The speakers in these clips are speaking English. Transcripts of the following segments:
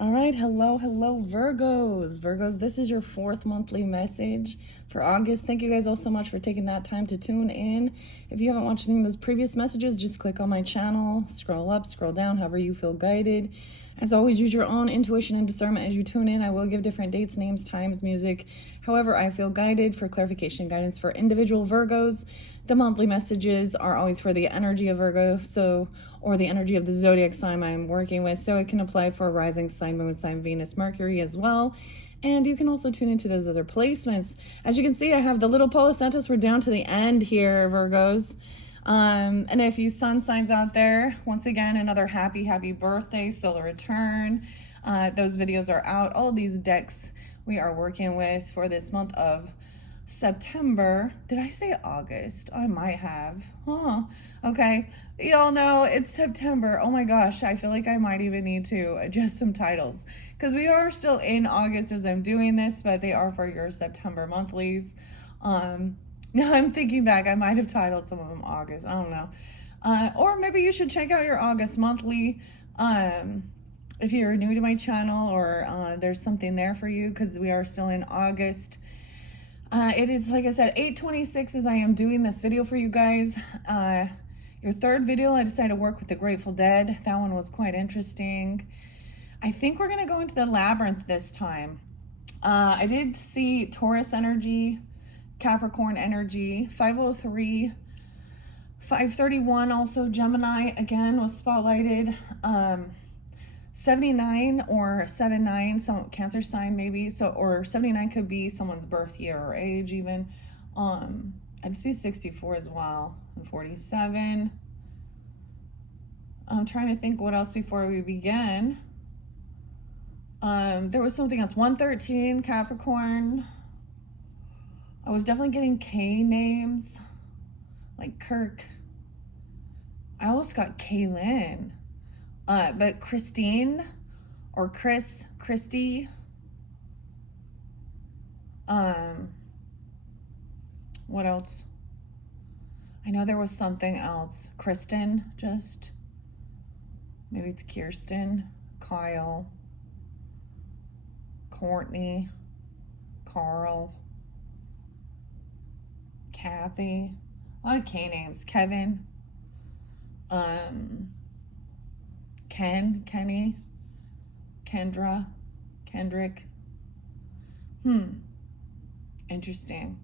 All right, hello, Virgos. Virgos, this is your fourth monthly message for August. Thank you guys all so much for taking that time to tune in. If you haven't watched any of those previous messages, just click on my channel, scroll up, scroll down, however you feel guided. As always, use your own intuition and discernment as you tune in. I will give different dates, names, times, music, however I feel guided for clarification and guidance for individual Virgos. The monthly messages are always for the energy of Virgo, or the energy of the zodiac sign I'm working with, so it can apply for rising sign, moon sign, Venus, Mercury as well. And you can also tune into those other placements. As you can see, I have the little Palo Santos. We're down to the end here, Virgos. And if you sun signs out there, once again, another happy birthday, solar return. Those videos are out. All of these decks we are working with for this month of September. Did I say August? I might have. Okay. Y'all know it's September. Oh my gosh, I feel like I might even need to adjust some titles because we are still in August as I'm doing this, but they are for your September monthlies. Now I'm thinking back, I might have titled some of them August. I don't know. Or maybe you should check out your August monthly. If you're new to my channel, or there's something there for you, because we are still in August. It is, like I said, 8:26 as I am doing this video for you guys. Your third video, I decided to work with the Grateful Dead. That one was quite interesting. I think we're going to go into the Labyrinth this time. I did see Taurus energy, Capricorn energy, 503, 531, also Gemini, again, was spotlighted. 79 or 79, some Cancer sign maybe, so, or 79 could be someone's birth year or age even. I'd see 64 as well, and 47. I'm trying to think what else before we begin. There was something else, 113, Capricorn. I was definitely getting K names, like Kirk. I almost got Kaylin. But Christine or Christy. What else? I know there was something else. Kristen, just. Maybe it's Kirsten, Kyle, Courtney, Carl, Kathy. A lot of K names. Kevin. Ken, Kenny, Kendra, Kendrick. Interesting.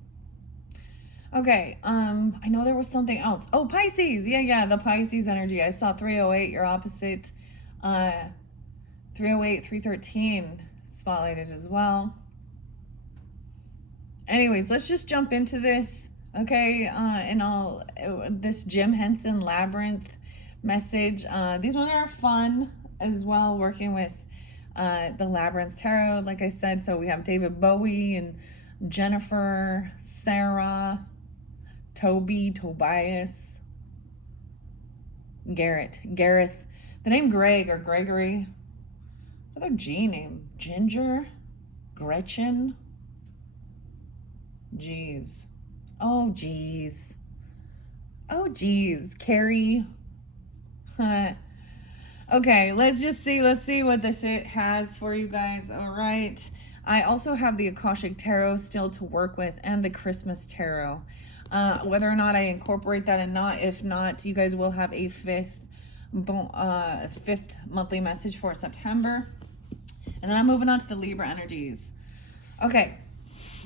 Okay, I know there was something else. Oh, Pisces. Yeah, the Pisces energy. I saw 308, your opposite. 308, 313 spotlighted as well. Anyways, let's just jump into this, okay? This Jim Henson Labyrinth message. These ones are fun as well, working with the Labyrinth Tarot, like I said. So we have David Bowie and Jennifer, Sarah, Toby, Tobias, Garrett, Gareth, the name Greg or Gregory, other G name, Ginger, Gretchen, geez, oh geez, Carrie. Okay, let's see what this has for you guys. All right, I also have the Akashic Tarot still to work with, and the Christmas Tarot. Whether or not I incorporate that or not, if not, you guys will have a fifth monthly message for September. And then I'm moving on to the Libra energies. Okay,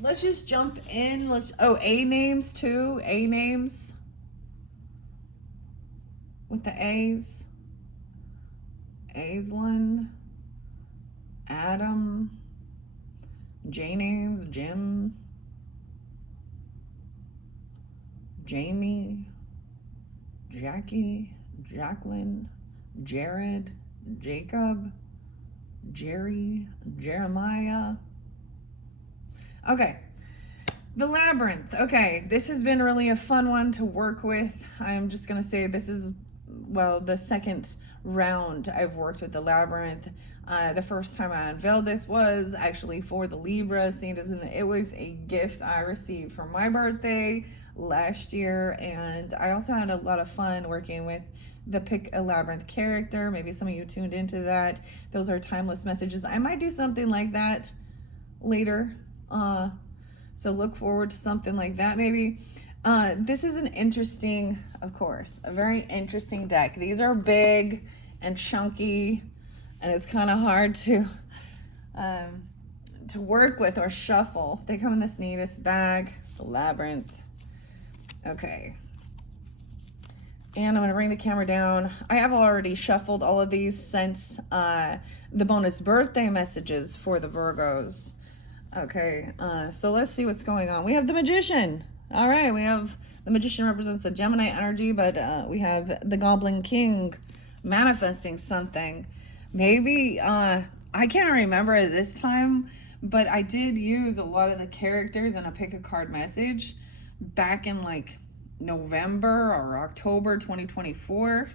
let's just jump in. A names too. A names with the A's. Aislinn, Adam, J names, Jim, Jamie, Jackie, Jacqueline, Jared, Jacob, Jerry, Jeremiah. Okay, the Labyrinth. Okay, this has been really a fun one to work with. I'm just going to say this is, well, the second round I've worked with the Labyrinth. The first time I unveiled this was actually for the Libra, seeing as it was a gift I received for my birthday last year, and I also had a lot of fun working with the Pick a Labyrinth character. Maybe some of you tuned into that. Those are timeless messages. I might do something like that later. So look forward to something like that maybe. This is an interesting, of course, a very interesting deck. These are big and chunky, and it's kind of hard to work with or shuffle. They come in this neatest bag, the Labyrinth. Okay. And I'm going to bring the camera down. I have already shuffled all of these since the bonus birthday messages for the Virgos. Okay, so let's see what's going on. We have the Magician. All right, we have the Magician represents the Gemini energy, but we have the Goblin King manifesting something. Maybe, I can't remember at this time, but I did use a lot of the characters in a pick a card message back in like November or October 2024,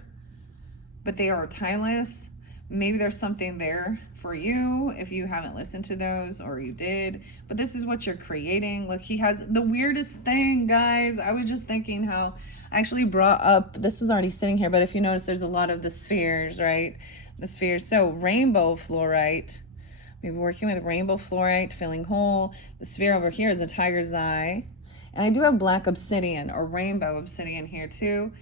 but they are timeless. Maybe there's something there for you if you haven't listened to those, or you did, but this is what you're creating. Look, he has the weirdest thing, guys. I was just thinking how I actually brought up, this was already sitting here, but if you notice, there's a lot of the spheres, right? The spheres. So rainbow fluorite, maybe working with rainbow fluorite, feeling whole. The sphere over here is a tiger's eye. And I do have black obsidian or rainbow obsidian here too.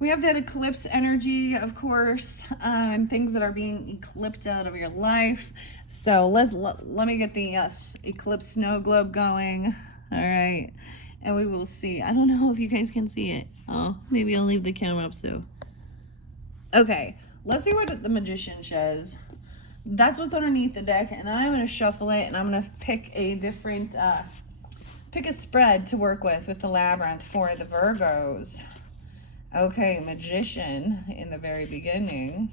We have that eclipse energy, of course, and things that are being eclipsed out of your life. So let me get the eclipse snow globe going. All right. And we will see. I don't know if you guys can see it. Oh, maybe I'll leave the camera up so. Okay. Let's see what the Magician says. That's what's underneath the deck. And then I'm going to shuffle it, and I'm going to pick a different, pick a spread to work with the Labyrinth for the Virgos. Okay, Magician in the very beginning.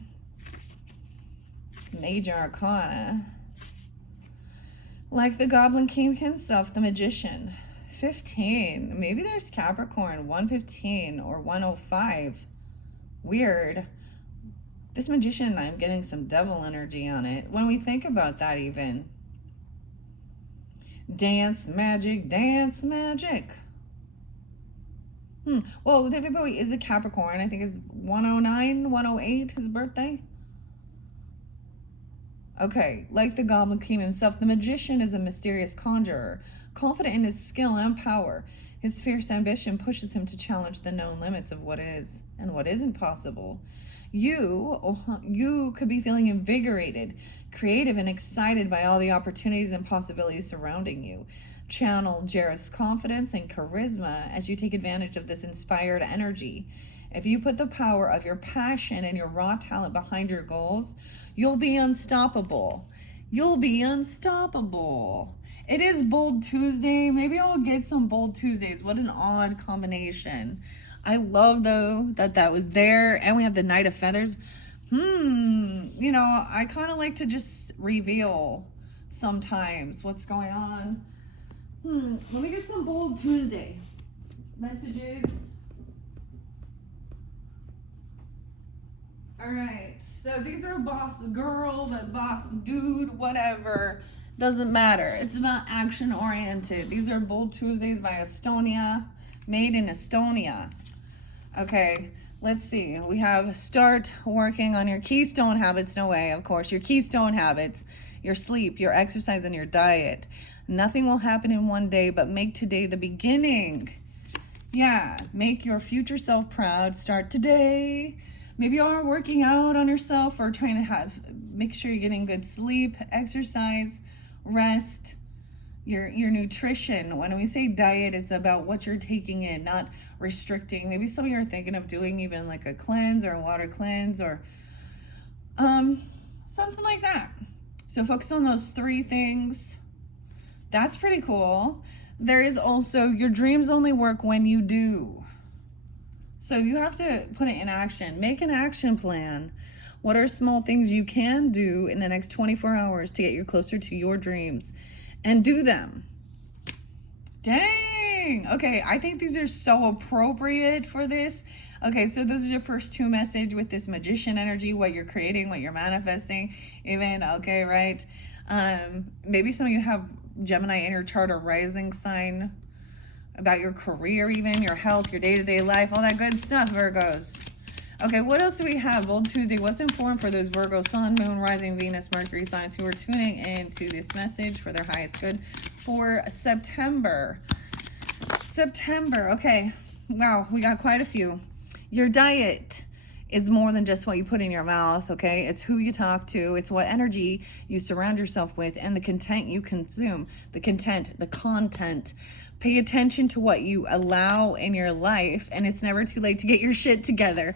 Major Arcana. Like the Goblin King himself, the Magician. 15. Maybe there's Capricorn, 115 or 105. Weird. This Magician, I'm getting some devil energy on it. When we think about that even. Dance magic, dance magic. Well, David Bowie is a Capricorn. I think it's 109, 108, his birthday. Okay, like the Goblin King himself, the Magician is a mysterious conjurer, confident in his skill and power. His fierce ambition pushes him to challenge the known limits of what is and what isn't possible. You could be feeling invigorated, creative, and excited by all the opportunities and possibilities surrounding you. Channel Jareth's confidence and charisma as you take advantage of this inspired energy. If you put the power of your passion and your raw talent behind your goals, you'll be unstoppable. You'll be unstoppable. It is Bold Tuesday. Maybe I'll get some Bold Tuesdays. What an odd combination. I love, though, that was there. And we have the Knight of Feathers. You know, I kind of like to just reveal sometimes what's going on. Let me get some Bold Tuesday messages. All right, so these are boss girl, but boss dude, whatever, doesn't matter. It's about action oriented. These are Bold Tuesdays by Estonia, made in Estonia. Okay, let's see. We have start working on your keystone habits. No way, of course. Your keystone habits, your sleep, your exercise, and your diet. Nothing will happen in one day, but make today the beginning. Yeah, make your future self proud. Start today. Maybe you are working out on yourself or trying to make sure you're getting good sleep, exercise, rest, your nutrition. When we say diet, it's about what you're taking in, not restricting. Maybe some of you are thinking of doing even like a cleanse or a water cleanse or something like that. So focus on those 3 things. That's pretty cool. There is also your dreams only work when you do. So you have to put it in action. Make an action plan. What are small things you can do in the next 24 hours to get you closer to your dreams? And do them. Dang. Okay, I think these are so appropriate for this. Okay, so those are your first 2 messages with this Magician energy, what you're creating, what you're manifesting, even, okay, right? Maybe some of you have Gemini in your chart or rising sign. about your career, even your health, your day-to-day life, all that good stuff, Virgos. Okay, what else do we have? Bold Tuesday, what's important for those Virgo, Sun, Moon, Rising, Venus, Mercury signs who are tuning into this message for their highest good for September? September, okay. Wow, we got quite a few. Your diet is more than just what you put in your mouth, okay? It's who you talk to. It's what energy you surround yourself with and the content you consume. The content, the content. Pay attention to what you allow in your life, and it's never too late to get your shit together.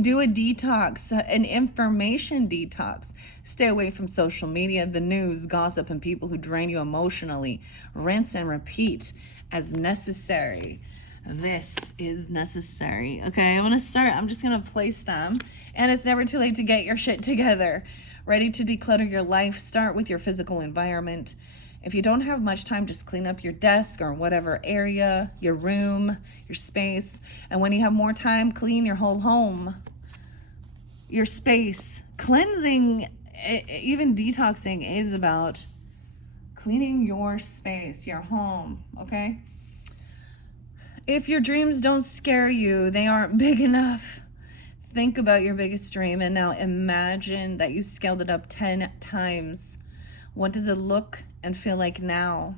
Do a detox, an information detox. Stay away from social media, the news, gossip, and people who drain you emotionally. Rinse and repeat as necessary. This is necessary. Okay, I'm just gonna place them. And it's never too late to get your shit together. Ready to declutter your life? Start with your physical environment. If you don't have much time, just clean up your desk or whatever area, your room, your space. And when you have more time, clean your whole home, your space. Cleansing, even detoxing, is about cleaning your space, your home, okay? If your dreams don't scare you, they aren't big enough. Think about your biggest dream and now imagine that you scaled it up 10 times. What does it look and feel like now?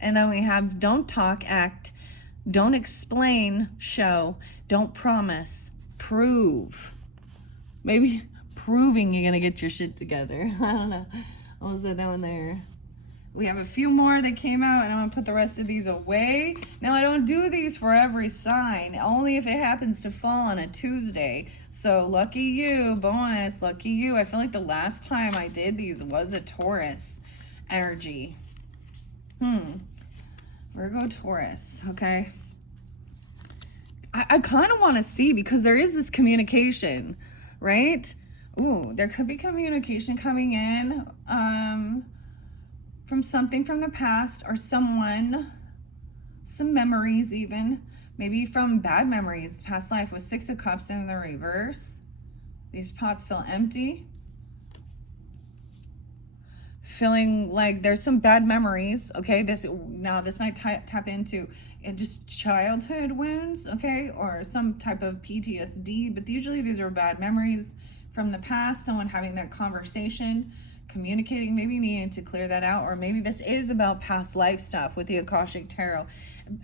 And then we have don't talk, act. Don't explain, show. Don't promise, prove. Maybe proving you're gonna get your shit together. I don't know. What was that one there? We have a few more that came out, and I'm gonna put the rest of these away. Now, I don't do these for every sign, only if it happens to fall on a Tuesday. So lucky you, bonus, lucky you. I feel like the last time I did these was a Taurus energy. Virgo, Taurus, okay. I kind of want to see, because there is this communication, right? Ooh, there could be communication coming in from something from the past, or someone, some memories even, maybe from bad memories, past life, with 6 of Cups in the reverse. These pots feel empty. Feeling like there's some bad memories, okay? This might tap into just childhood wounds, okay? Or some type of PTSD, but usually these are bad memories from the past, someone having that conversation, communicating, maybe needing to clear that out, or maybe this is about past life stuff with the Akashic Tarot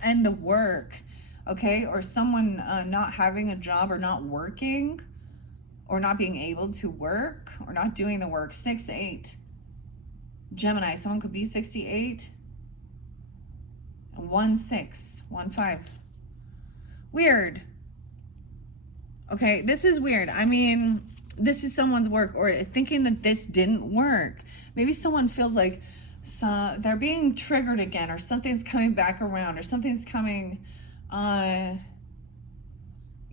and the work, okay? Or someone not having a job, or not working, or not being able to work, or not doing the work. 6-8. Gemini, someone could be 68. 1-6, 1-5. Weird. Okay, this is weird. I mean, this is someone's work, or thinking that this didn't work. Maybe someone feels like they're being triggered again, or something's coming back around, or something's coming,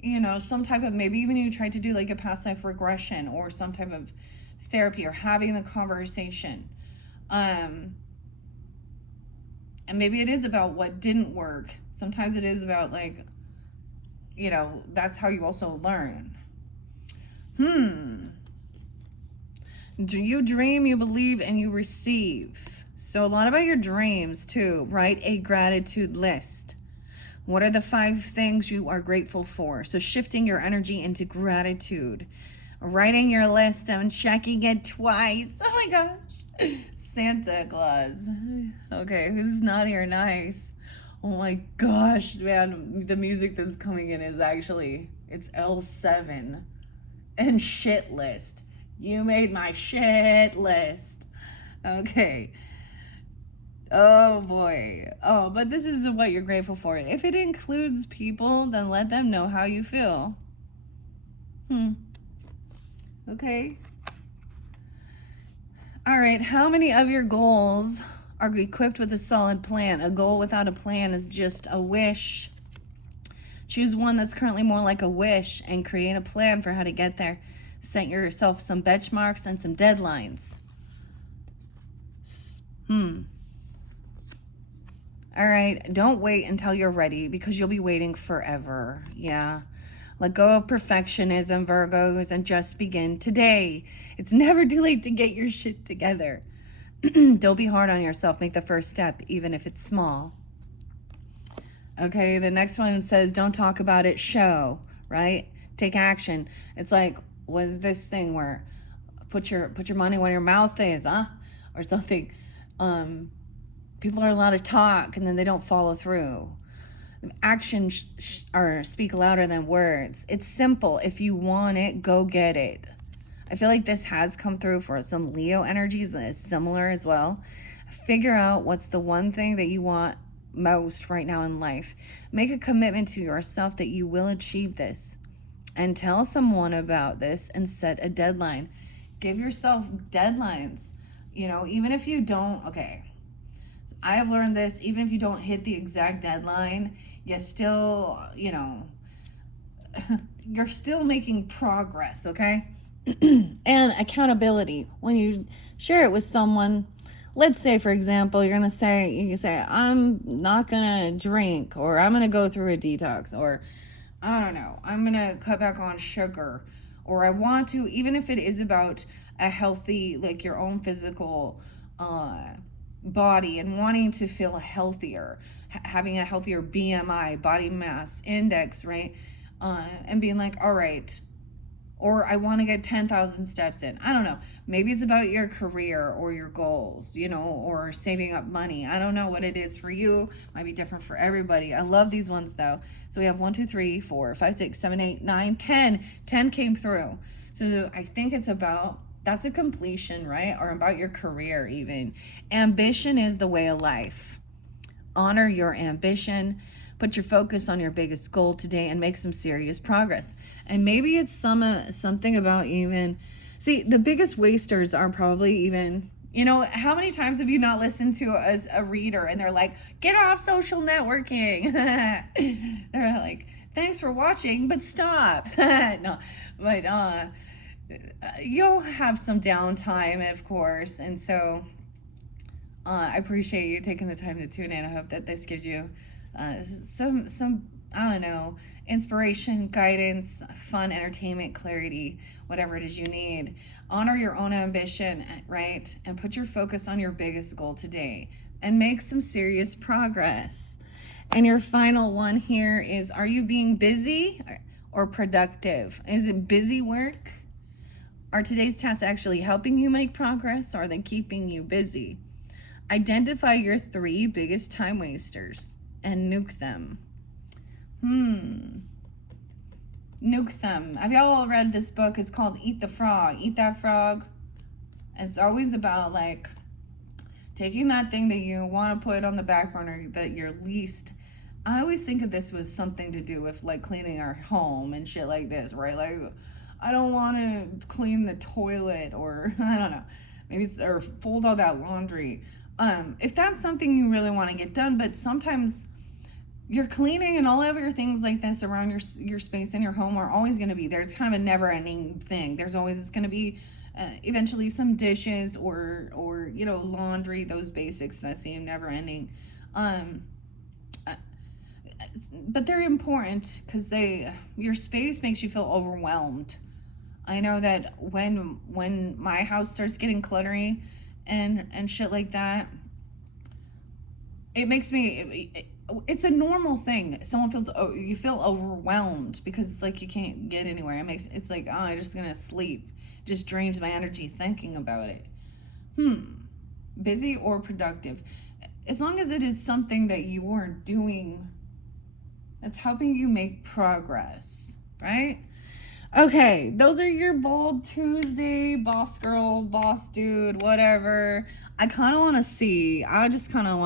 you know, some type of, maybe even you tried to do like a past life regression, or some type of therapy, or having the conversation. And maybe it is about what didn't work. Sometimes it is about, like, you know, that's how you also learn. Do you dream, you believe, and you receive? So a lot about your dreams too. Write a gratitude list. What are the 5 things you are grateful for? So shifting your energy into gratitude. Writing your list and checking it twice. Oh my gosh. Santa Claus. Okay, who's naughty or nice? Oh my gosh, man. The music that's coming in is actually, it's L7. And shit list. You made my shit list. Okay. Oh boy. Oh, but this is what you're grateful for. If it includes people, then let them know how you feel. Okay. All right. How many of your goals are equipped with a solid plan? A goal without a plan is just a wish. Choose one that's currently more like a wish and create a plan for how to get there. Set yourself some benchmarks and some deadlines. All right. Don't wait until you're ready, because you'll be waiting forever. Yeah. Let go of perfectionism, Virgos, and just begin today. It's never too late to get your shit together. Don't be hard on yourself. Make the first step, even if it's small. Okay, the next one says, don't talk about it, show, right? Take action. It's like, what is this thing where put your money where your mouth is, huh? Or something. People are allowed to talk and then they don't follow through. Actions or speak louder than words. It's simple. If you want it, go get it. I feel like this has come through for some Leo energies and it's similar as well. Figure out what's the one thing that you want most right now in life. Make a commitment to yourself that you will achieve this. And tell someone about this and set a deadline. Give yourself deadlines. You know, even if you don't, okay, I have learned this, even if you don't hit the exact deadline, you still, you know, you're still making progress, okay? And accountability. When you share it with someone, let's say, for example, you can say, I'm not going to drink, or I'm going to go through a detox, or I don't know, I'm going to cut back on sugar, or I want to, even if it is about a healthy, like your own physical body and wanting to feel healthier, having a healthier BMI, body mass index, right? And being like, all right, or I want to get 10,000 steps in. I don't know. Maybe it's about your career or your goals, you know, or saving up money. I don't know what it is for you. Might be different for everybody. I love these ones though. So we have 1, 2, 3, 4, 5, 6, 7, 8, 9, 10. 10 came through. So I think it's about, that's a completion, right? Or about your career even. Ambition is the way of life. Honor your ambition. Put your focus on your biggest goal today and make some serious progress. And maybe it's something about even, see, the biggest wasters are probably even, you know, how many times have you not listened to a reader and they're like, get off social networking? They're like, thanks for watching, but stop. No, but you'll have some downtime, of course. And so I appreciate you taking the time to tune in. I hope that this gives you some I don't know, inspiration, guidance, fun, entertainment, clarity, whatever it is you need. Honor your own ambition, right? And put your focus on your biggest goal today and make some serious progress. And your final one here is, are you being busy or productive? Is it busy work? Are today's tasks actually helping you make progress, or are they keeping you busy? Identify your 3 biggest time wasters and nuke them. Nuke them. Have y'all read this book? It's called Eat the Frog. Eat That Frog. And it's always about like taking that thing that you want to put on the back burner that you're least. I always think of this with something to do with like cleaning our home and shit like this, right? Like, I don't want to clean the toilet, or I don't know, maybe it's, or fold all that laundry. If that's something you really want to get done, but sometimes your cleaning and all of your things like this around your space in your home are always going to be there. It's kind of a never-ending thing. There's always going to be eventually some dishes or you know, laundry, those basics that seem never-ending. But they're important because your space makes you feel overwhelmed. I know that when my house starts getting cluttery and shit like that, it makes me, it's a normal thing. You feel overwhelmed because it's like you can't get anywhere. It's like, oh, I'm just gonna sleep. Just drains my energy thinking about it. Busy or productive? As long as it is something that you are doing that's helping you make progress, right? Okay, those are your Bold Tuesday, boss girl, boss dude, whatever. I just kind of want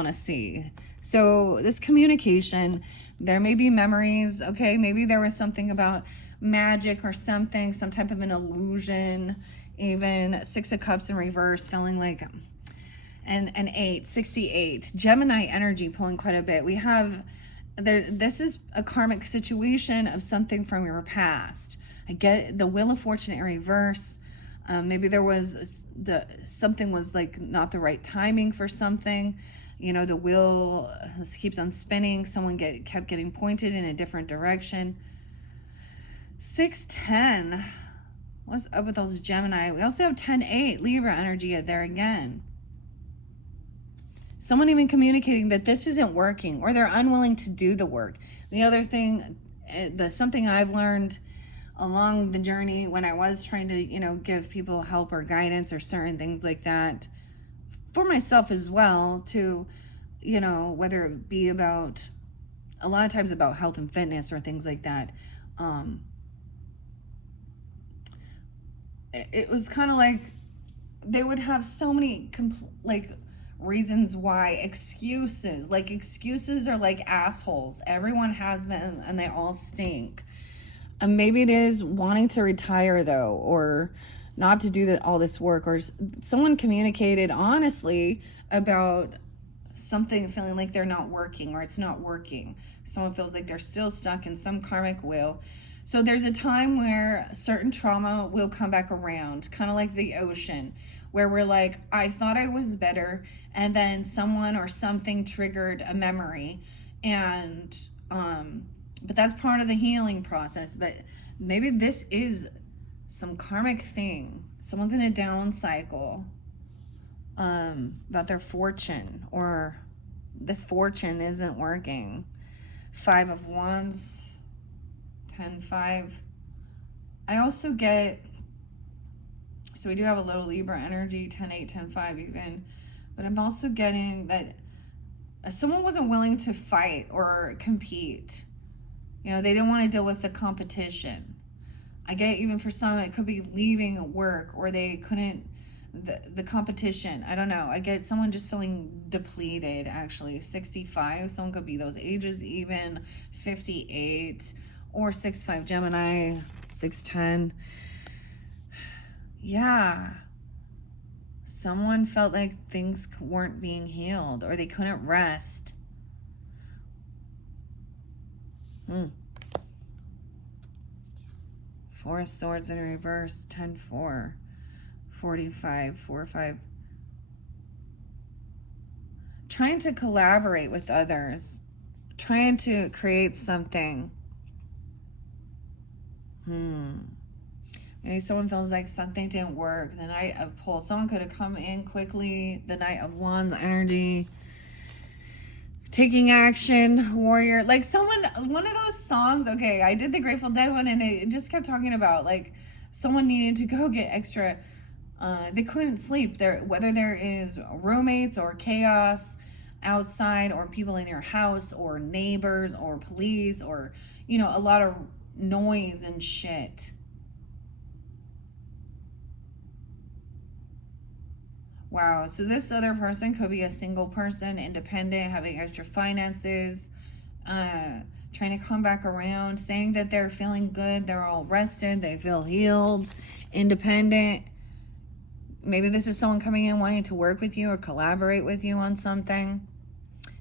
to see. So this communication, there may be memories, okay? Maybe there was something about magic or something, some type of an illusion, even 6 of Cups in reverse, feeling like an 8, 68. Gemini energy pulling quite a bit. We have, this is a karmic situation of something from your past. I get the Wheel of Fortune in reverse. Maybe there was something was like not the right timing for something. You know, the wheel keeps on spinning. Someone kept getting pointed in a different direction. 6-10. What's up with those Gemini? We also have 10-8 Libra energy there again. Someone even communicating that this isn't working, or they're unwilling to do the work. The other thing, something I've learned along the journey when I was trying to, give people help or guidance or certain things like that, for myself as well, to, whether it be about, a lot of times about health and fitness or things like that, it was kind of like they would have so many reasons why, excuses are like assholes. Everyone has them and they all stink. And maybe it is wanting to retire though, or not to do all this work, or someone communicated honestly about something, feeling like they're not working or it's not working. Someone feels like they're still stuck in some karmic wheel. So there's a time where certain trauma will come back around, kind of like the ocean, where we're like, I thought I was better, and then someone or something triggered a memory, and but that's part of the healing process. But maybe this is some karmic thing. Someone's in a down cycle about their fortune, or this fortune isn't working. 5 of Wands, 10-5. I also get, so we do have a little Libra energy, 10-8, 10-5 even, but I'm also getting that someone wasn't willing to fight or compete. They didn't want to deal with the competition. I get, even for some, it could be leaving work, or they couldn't, the competition. I don't know. I get someone just feeling depleted, actually. 65, someone could be those ages even. 58, or 6-5 Gemini, 6-10. Yeah. Someone felt like things weren't being healed, or they couldn't rest. Four of Swords in reverse, 10-4, 45, 4-5. Trying to collaborate with others, trying to create something. Maybe someone feels like something didn't work. The Knight of Pole. Someone could have come in quickly. The Knight of Wands energy. Taking action, warrior. Like someone, one of those songs, okay, I did the Grateful Dead one, and it just kept talking about like someone needed to go get extra, they couldn't sleep. Whether there is roommates or chaos outside, or people in your house, or neighbors, or police, or, a lot of noise and shit. Wow, so this other person could be a single person, independent, having extra finances, trying to come back around, saying that they're feeling good, they're all rested, they feel healed, independent. Maybe this is someone coming in wanting to work with you or collaborate with you on something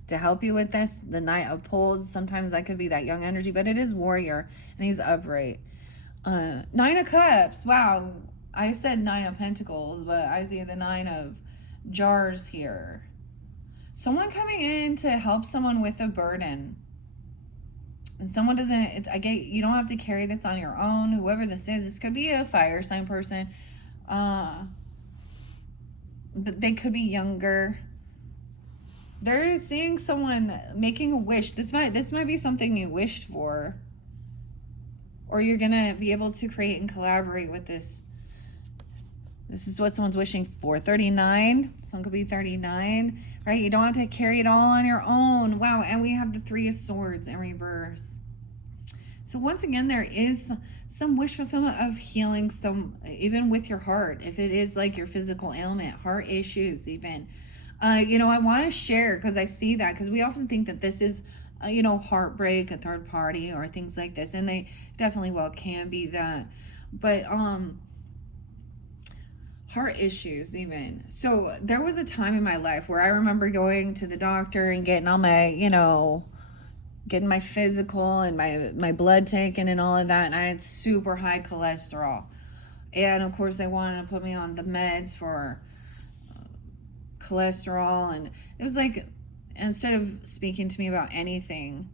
to help you with this. The Knight of Poles, sometimes that could be that young energy, but it is warrior, and he's upright. 9 of Cups, wow. I said 9 of Pentacles, but I see the 9 of Jars here. Someone coming in to help someone with a burden. And someone doesn't, you don't have to carry this on your own. Whoever this is, this could be a fire sign person. But they could be younger. They're seeing someone making a wish. This might be something you wished for. Or you're going to be able to create and collaborate with this. This is what someone's wishing for. 39. Someone could be 39, right? You don't have to carry it all on your own. Wow. And we have the 3 of Swords in reverse. So once again, there is some wish fulfillment of healing, even with your heart. If it is like your physical ailment, heart issues even. I want to share, because I see that, because we often think that this is, heartbreak, a third party, or things like this. And they definitely can be that. But, heart issues even. So there was a time in my life where I remember going to the doctor and getting all my, getting my physical and my blood taken and all of that. And I had super high cholesterol. And of course they wanted to put me on the meds for cholesterol. And it was like, instead of speaking to me about anything,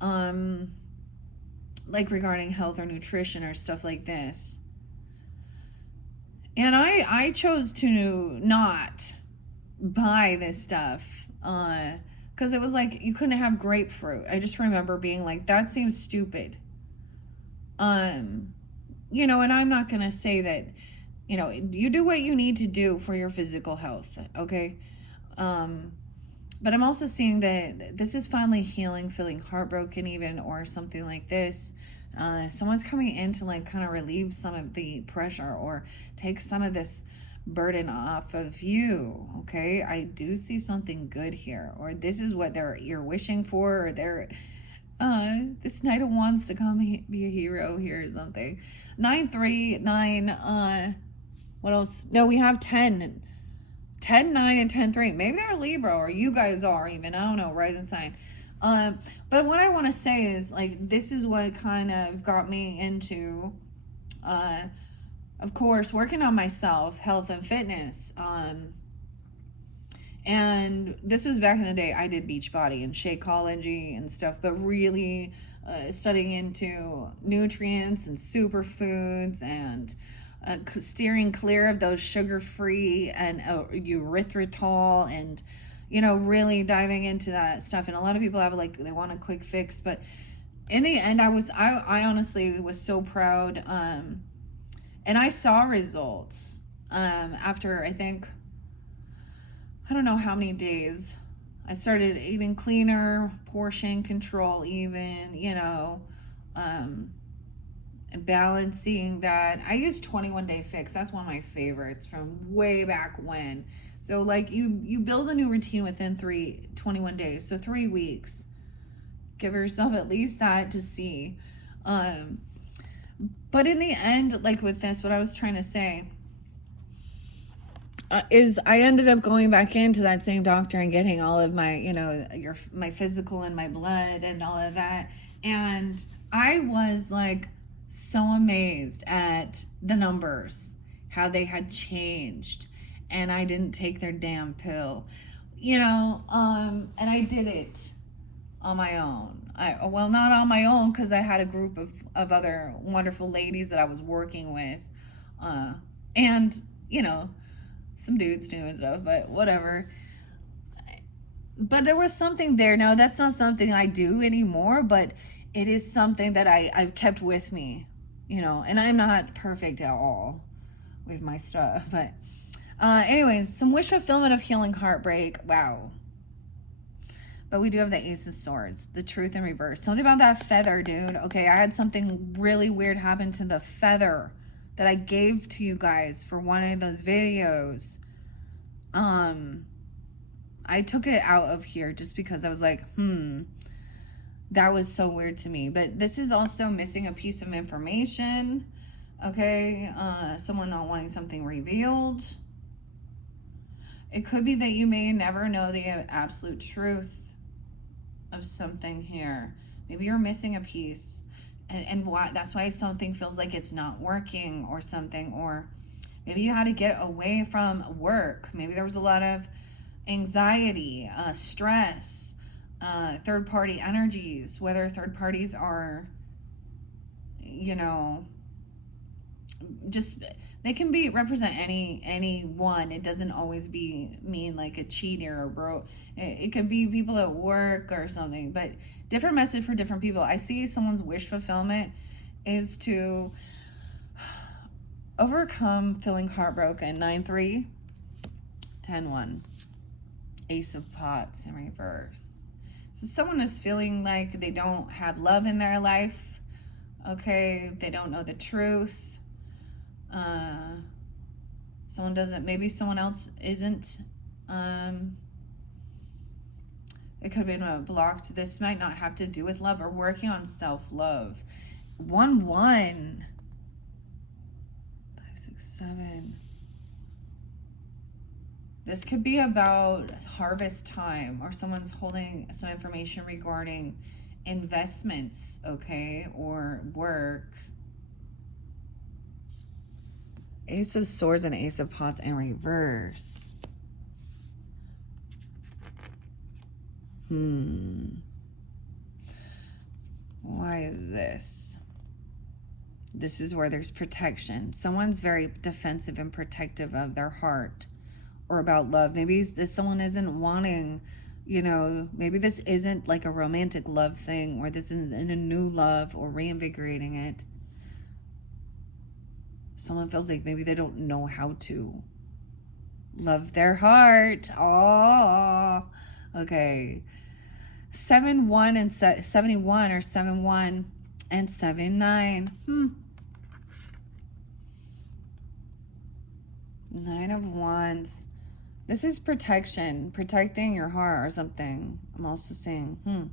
like regarding health or nutrition or stuff like this, and I chose to not buy this stuff. Because it was like you couldn't have grapefruit. I just remember being like, that seems stupid. You know, and I'm not going to say that, you know, you do what you need to do for your physical health, okay? But I'm also seeing that this is finally healing, feeling heartbroken even, or something like this. Someone's coming in to like kind of relieve some of the pressure or take some of this burden off of you, okay? I do see something good here, or this is what you're wishing for, or they're this Knight of Wands to come be a hero here or something. 9, 3, 9, what else? No, we have 10, 9, and 10, 3. Maybe they're Libra, or you guys are even. I don't know, rising sign. But what I want to say is, like, this is what kind of got me into, of course, working on myself, health and fitness. And this was back in the day. I did Beachbody and Shakeology and stuff, but really studying into nutrients and superfoods and steering clear of those sugar-free and erythritol, and, you know, really diving into that stuff. And a lot of people have, like, they want a quick fix, but in the end, I honestly was so proud. And I saw results after, I think, I don't know how many days. I started eating cleaner, portion control even, you know, and balancing that. I use 21 Day Fix. That's one of my favorites from way back when. So like you build a new routine within 21 days. So 3 weeks. Give yourself at least that to see. But in the end, like with this, what I was trying to say is I ended up going back into that same doctor and getting all of my, you know, my physical and my blood and all of that. And I was like so amazed at the numbers, how they had changed. And I didn't take their damn pill, you know, and I did it on my own. Well, not on my own, because I had a group of other wonderful ladies that I was working with. And, you know, some dudes too and stuff, but whatever. But there was something there. Now, that's not something I do anymore, but it is something that I've kept with me, you know, and I'm not perfect at all with my stuff. But anyways, some wish fulfillment of healing heartbreak. Wow. But we do have the Ace of Swords, the truth in reverse. Something about that feather, dude. Okay, I had something really weird happen to the feather that I gave to you guys for one of those videos. I took it out of here just because I was like, that was so weird to me. But this is also missing a piece of information. Okay, someone not wanting something revealed. It could be that you may never know the absolute truth of something here. Maybe you're missing a piece. And why, that's why something feels like it's not working or something. Or maybe you had to get away from work. Maybe there was a lot of anxiety, stress, third-party energies, whether third parties are, you know, just, they can be represent anyone. It doesn't always mean like a cheater or bro. It could be people at work or something, but different message for different people. I see someone's wish fulfillment is to overcome feeling heartbroken. 9-3, 10-1, Ace of Pots in reverse. So someone is feeling like they don't have love in their life. Okay, they don't know the truth. Someone doesn't, maybe someone else isn't. It could have been blocked. This might not have to do with love or working on self-love. 1-1, 5, 6, 7. This could be about harvest time, or someone's holding some information regarding investments, okay, or work. Ace of Swords and Ace of Pots in reverse. Why is this? This is where there's protection. Someone's very defensive and protective of their heart or about love. Maybe someone isn't wanting you know, maybe this isn't like a romantic love thing, or this isn't a new love or reinvigorating it. Someone feels like maybe they don't know how to love their heart. Oh, okay. 7-1 and 71, or 7-1 and 7-9. Nine of Wands. This is protection, protecting your heart or something. I'm also saying,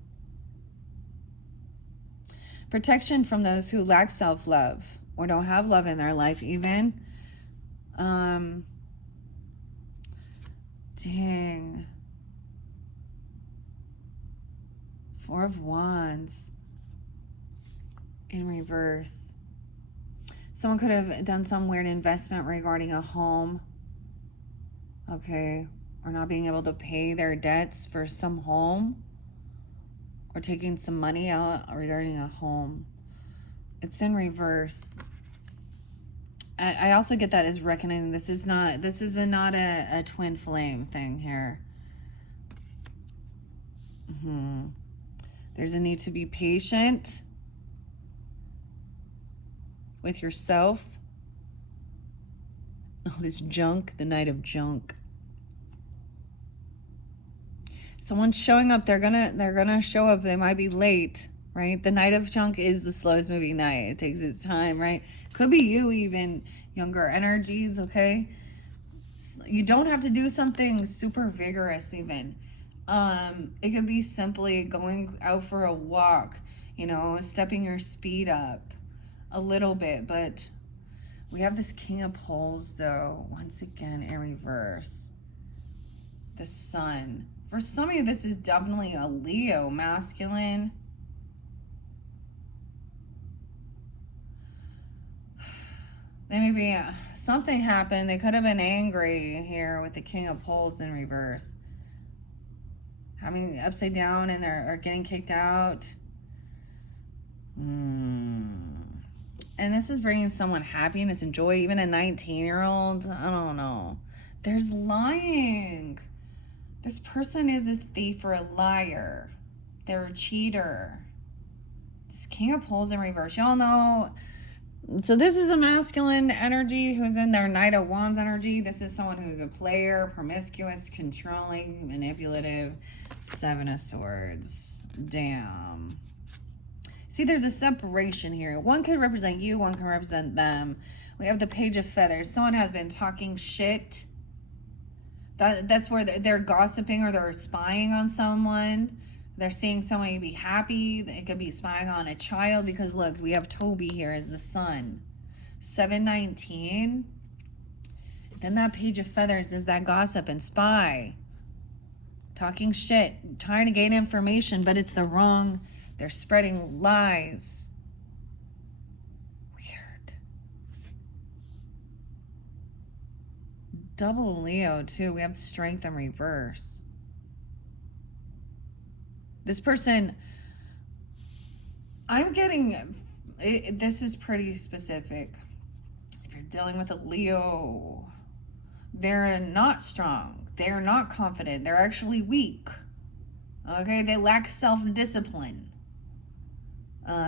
protection from those who lack self-love or don't have love in their life even. Dang. 4 of Wands in reverse. Someone could have done some weird investment regarding a home. Okay. Or not being able to pay their debts for some home. Or taking some money out regarding a home. It's in reverse. I also get that as reckoning. This is not a twin flame thing here. There's a need to be patient with yourself. All this junk, the Knight of Junk. Someone's showing up. They're gonna show up. They might be late, right? The Knight of Junk is the slowest moving knight. It takes its time, right? Could be you, even younger energies. Okay, you don't have to do something super vigorous even. It could be simply going out for a walk, you know, stepping your speed up a little bit. But we have this King of Poles, though, once again in reverse. The Sun. For some of you, this is definitely a Leo masculine. They may be, something happened. They could have been angry here with the King of Poles in reverse. Having upside down and they're getting kicked out. And this is bringing someone happiness and joy, even a 19-year-old. I don't know. There's lying. This person is a thief or a liar. They're a cheater. This King of Poles in reverse. Y'all know. So this is a masculine energy who's in their Knight of Wands energy. This is someone who's a player, promiscuous, controlling, manipulative. 7 of Swords. Damn. See, there's a separation here. One could represent you, one can represent them. We have the Page of Feathers. Someone has been talking shit. That's where they're gossiping or they're spying on someone. They're seeing someone be happy. It could be spying on a child because, look, we have Toby here as the Sun. 7-19. Then that Page of Feathers is that gossip and spy. Talking shit. Trying to gain information, but it's the wrong. They're spreading lies. Weird. Double Leo, too. We have Strength in reverse. This person, I'm getting, this is pretty specific. If you're dealing with a Leo, they're not strong. They're not confident. They're actually weak. Okay, they lack self-discipline.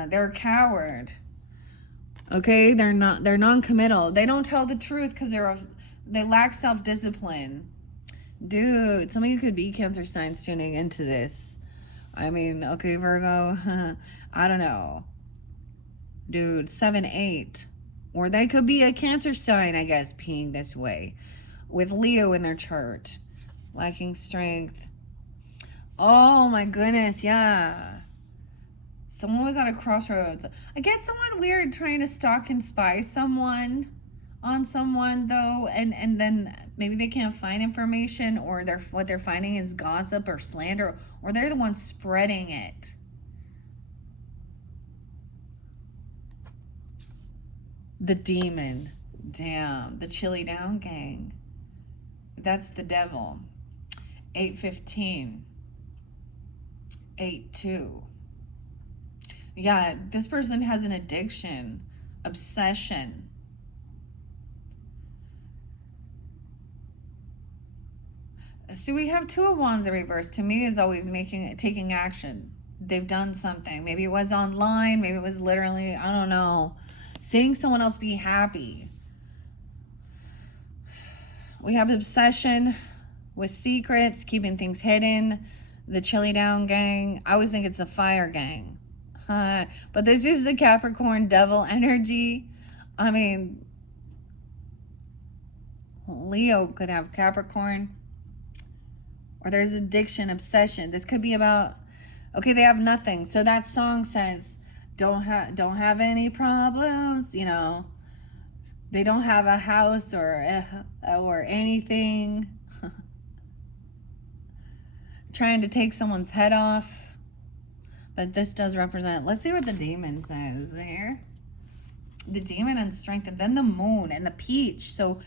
They're a coward. Okay, they're non-committal. They don't tell the truth because they lack self-discipline. Dude, some of you could be Cancer signs tuning into this. I mean, okay, Virgo, I don't know. Dude, 7-8. Or they could be a Cancer sign, I guess, being this way. With Leo in their chart. Lacking strength. Oh, my goodness, yeah. Someone was at a crossroads. I get someone weird trying to stalk and spy on someone, though, and then maybe they can't find information, or what they're finding is gossip or slander, or they're the ones spreading it. The Demon. Damn. The Chili Down Gang. That's the devil. 8-15. 8-2. Yeah, this person has an addiction, obsession. So we have Two of Wands in reverse. To me, is always taking action. They've done something. Maybe it was online. Maybe it was literally, I don't know, seeing someone else be happy. We have obsession with secrets, keeping things hidden. The Chili Down gang. I always think it's the Fire gang. But this is the Capricorn devil energy. I mean, Leo could have Capricorn. Or there's addiction, obsession. This could be about, okay, they have nothing. So that song says, don't have any problems, you know. They don't have a house or anything. Trying to take someone's head off. But this does represent, let's see what the demon says here. The demon and strength, and then the moon and the peach. So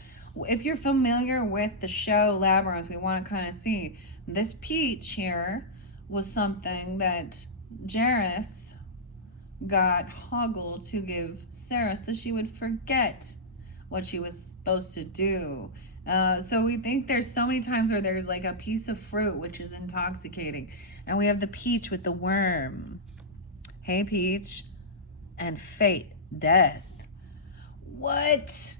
if you're familiar with the show Labrinyth, we want to kind of see this peach here was something that Jareth got Hoggle to give Sarah so she would forget what she was supposed to do. So we think there's so many times where there's like a piece of fruit which is intoxicating, and we have the peach with the worm. Hey, peach. And fate, death. What?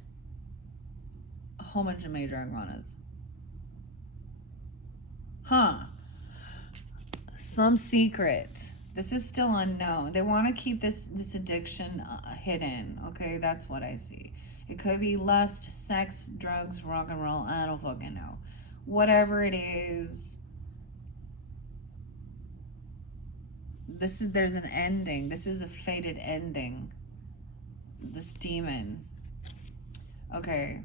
A whole bunch of major arcanas. Some secret. This is still unknown. They want to keep this addiction hidden. Okay, that's what I see. It could be lust, sex, drugs, rock and roll. I don't fucking know. Whatever it is. There's an ending. This is a fated ending. This demon. Okay.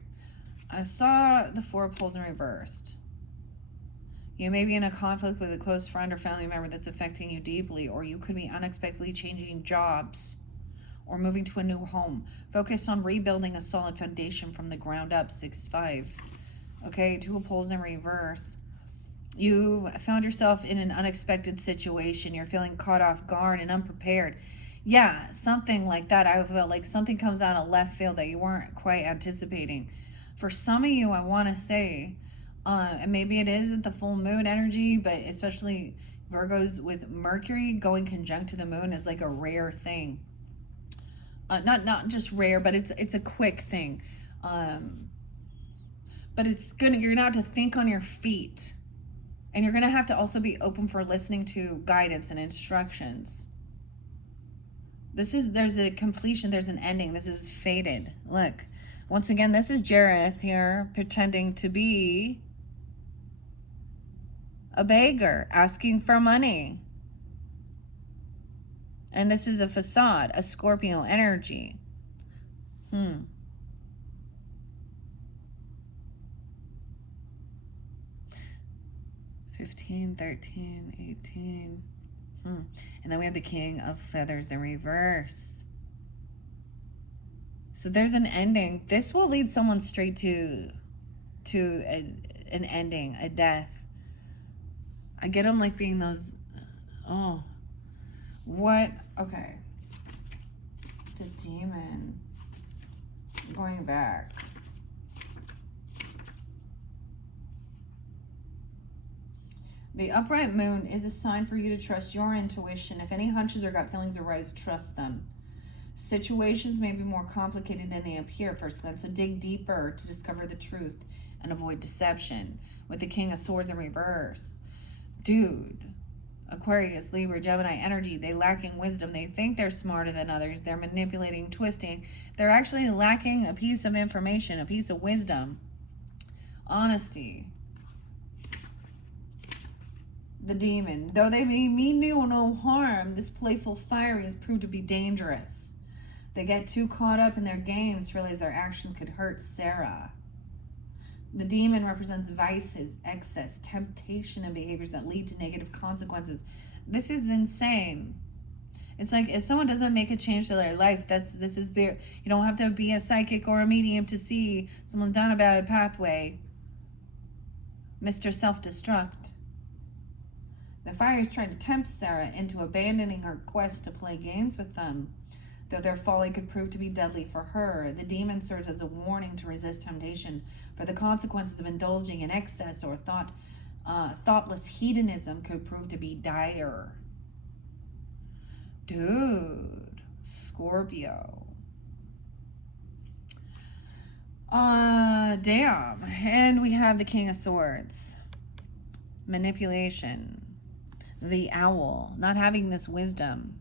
I saw the Four of Poles in reversed. You may be in a conflict with a close friend or family member that's affecting you deeply, or you could be unexpectedly changing jobs or moving to a new home. Focus on rebuilding a solid foundation from the ground up. 6-5. Okay, Two of Poles in reverse. You found yourself in an unexpected situation. You're feeling caught off guard and unprepared. Yeah, something like that. I feel like something comes out of left field that you weren't quite anticipating. For some of you, I want to say, and maybe it is at the full moon energy, but especially Virgos with Mercury going conjunct to the moon is like a rare thing. Not just rare, but it's a quick thing. But you're gonna have to think on your feet, and you're gonna have to also be open for listening to guidance and instructions. There's a completion, there's an ending. This is fated. Look, once again, this is Jareth here pretending to be a beggar, asking for money. And this is a facade, a Scorpio energy. 15, 13, 18. And then we have the King of Feathers in reverse. So there's an ending. This will lead someone straight to an ending, a death. I get them like being those, oh, what? Okay. The demon. Going back. The upright moon is a sign for you to trust your intuition. If any hunches or gut feelings arise, trust them. Situations may be more complicated than they appear at first glance, so dig deeper to discover the truth and avoid deception. With the King of Swords in reverse. Dude, Aquarius, Libra, Gemini energy, they lacking wisdom. They think they're smarter than others. They're manipulating, twisting. They're actually lacking a piece of information, a piece of wisdom. Honesty. The demon. Though they may mean you no harm, this playful fiery has proved to be dangerous. They get too caught up in their games to realize their action could hurt Sarah. The demon represents vices, excess, temptation, and behaviors that lead to negative consequences. This is insane. It's like if someone doesn't make a change to their life, you don't have to be a psychic or a medium to see someone down a bad pathway. Mr. Self-Destruct. The fire is trying to tempt Sarah into abandoning her quest to play games with them. Though their folly could prove to be deadly for her, the demon serves as a warning to resist temptation, for the consequences of indulging in excess or thought Thoughtless hedonism could prove to be dire. Dude, Scorpio. Damn. And we have the King of Swords. Manipulation. The Owl. Not having this wisdom.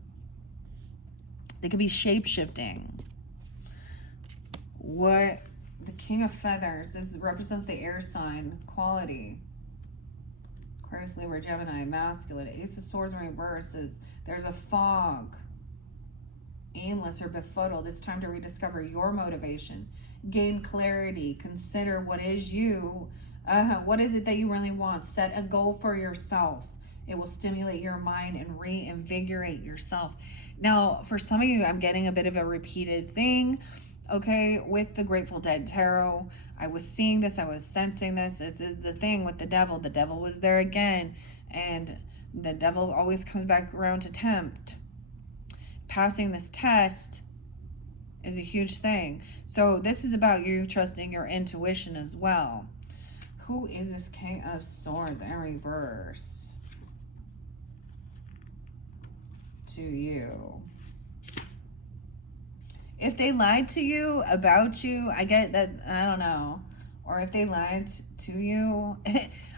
They could be shape-shifting. What? The King of Feathers. This represents the air sign. Quality. Aquarius, Libra, Gemini, masculine. Ace of Swords in reverse is there's a fog. Aimless or befuddled. It's time to rediscover your motivation. Gain clarity. Consider what is you. What is it that you really want? Set a goal for yourself. It will stimulate your mind and reinvigorate yourself. Now, for some of you, I'm getting a bit of a repeated thing. Okay, with the Grateful Dead Tarot, I was seeing this, I was sensing this. This is the thing with the devil. The devil was there again, and the devil always comes back around to tempt. Passing this test is a huge thing. So this is about you trusting your intuition as well. Who is this King of Swords in reverse to you? If they lied to you, about you, I get that, I don't know. Or if they lied to you.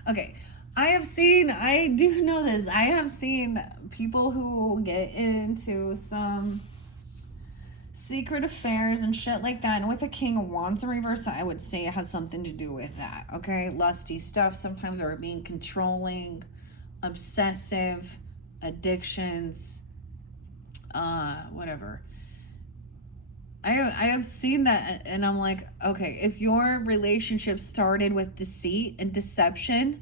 Okay, I do know this. I have seen people who get into some secret affairs and shit like that. And with a King of Wands in reverse, I would say it has something to do with that. Okay, lusty stuff sometimes, are being controlling, obsessive, addictions, whatever. I have seen that, and I'm like, okay, if your relationship started with deceit and deception,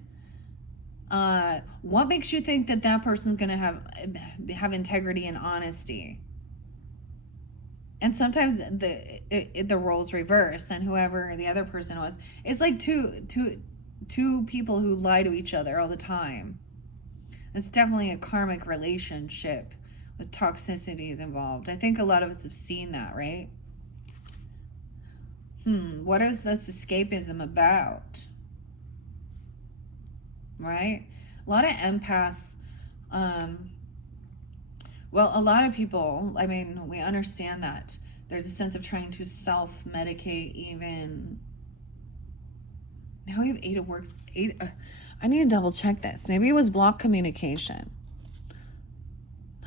what makes you think that that person's gonna have integrity and honesty? And sometimes the roles reverse, and whoever the other person was, it's like two people who lie to each other all the time. It's definitely a karmic relationship with toxicities involved. I think a lot of us have seen that, right? What is this escapism about? Right? A lot of empaths, well, a lot of people, I mean, we understand that there's a sense of trying to self-medicate even. Now we have 8 of Works. I need to double check this. Maybe it was block communication.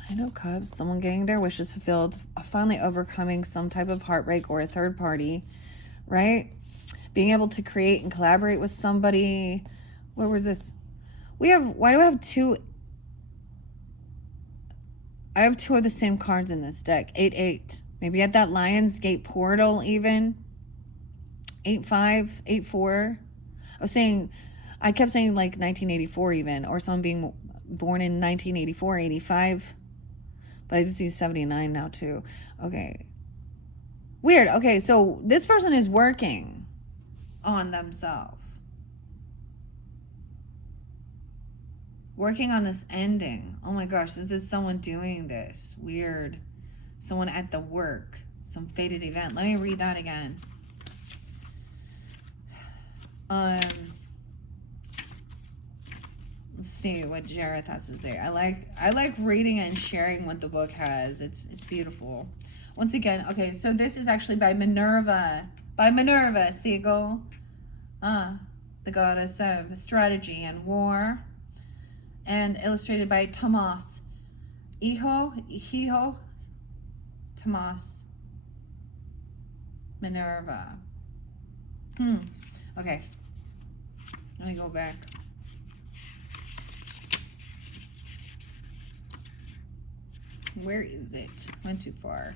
I know, Cubs, someone getting their wishes fulfilled, finally overcoming some type of heartbreak or a third party, right? Being able to create and collaborate with somebody. Where was this? Why do I have 2? I have 2 of the same cards in this deck. 8-8. Maybe at that Lionsgate portal even. 8-5, 8-4. I kept saying like 1984 even, or someone being born in 1984, 85. But I did see 79 now too. Okay. Weird. Okay, so this person is working on themselves. Working on this ending. Oh my gosh, this is someone doing this. Weird. Someone at the work. Some fated event. Let me read that again. Let's see what Jareth has to say. I like reading and sharing what the book has. It's beautiful. Once again, okay, so this is actually by Minerva. Siegel. The goddess of strategy and war. And illustrated by Tomas. Tomas. Minerva. Okay. Let me go back. Where is it? Went too far.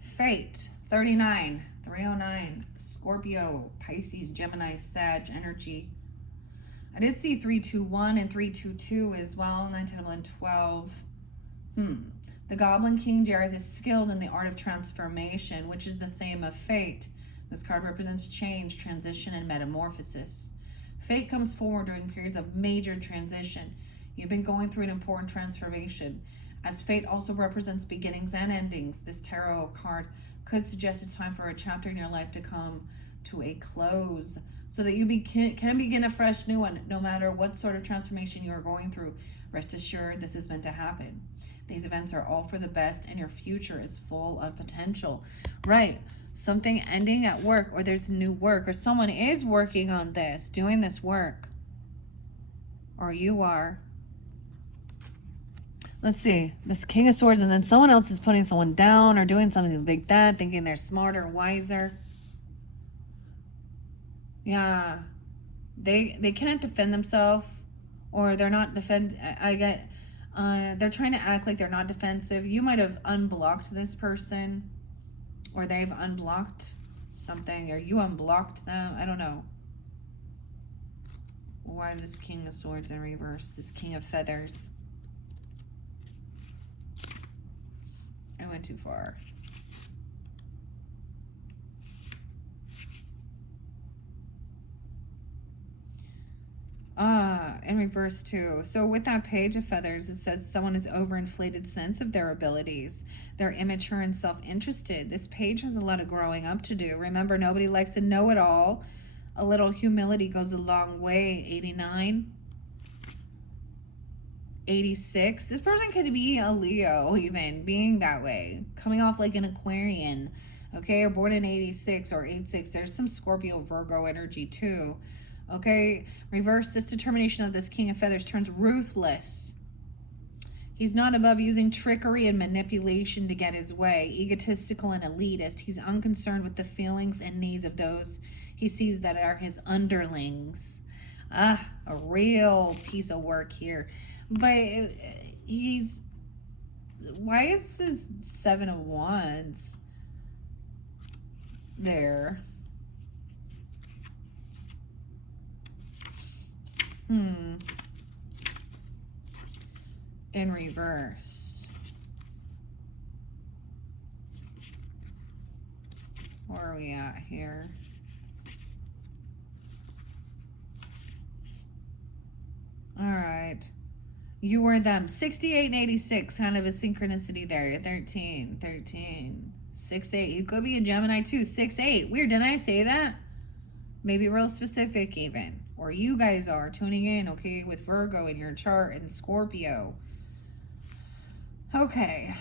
Fate. 39. 309. Scorpio. Pisces. Gemini. Sag. Energy. I did see 321 and 322 as well. 9, 10, 11, 12. The Goblin King Jareth is skilled in the art of transformation, which is the theme of fate. This card represents change, transition, and metamorphosis. Fate comes forward during periods of major transition. You've been going through an important transformation. As fate also represents beginnings and endings, this tarot card could suggest it's time for a chapter in your life to come to a close. so that you can begin a fresh new one, no matter what sort of transformation you are going through. Rest assured, this is meant to happen. These events are all for the best, and your future is full of potential. Right. Something ending at work, or there's new work, or someone is working on this, doing this work. Or you are. Let's see. This King of Swords, and then someone else is putting someone down or doing something like that, thinking they're smarter, wiser. Yeah. They can't defend themselves, or they're not they're trying to act like they're not defensive. You might have unblocked this person, or they've unblocked something, or you unblocked them. I don't know. Why is this King of Swords in reverse? This King of Feathers. I went too far. In reverse too. So with that Page of Feathers, it says someone has overinflated sense of their abilities. They're immature and self-interested. This page has a lot of growing up to do. Remember, nobody likes a know-it-all. A little humility goes a long way. 89. 86. This person could be a Leo, even being that way. Coming off like an Aquarian. Okay, or born in 86 or 86. There's some Scorpio, Virgo energy too. Okay, reverse. This determination of this King of Feathers turns ruthless. He's not above using trickery and manipulation to get his way. Egotistical and elitist. He's unconcerned with the feelings and needs of those he sees that are his underlings. A real piece of work here. But he's... Why is this 7 of Wands there? In reverse. Where are we at here? All right. You were them. 68 and 86. Kind of a synchronicity there. 13. 6-8. You could be a Gemini too. 6-8. Weird. Didn't I say that? Maybe real specific even. Or you guys are tuning in, okay, with Virgo in your chart and Scorpio. Okay.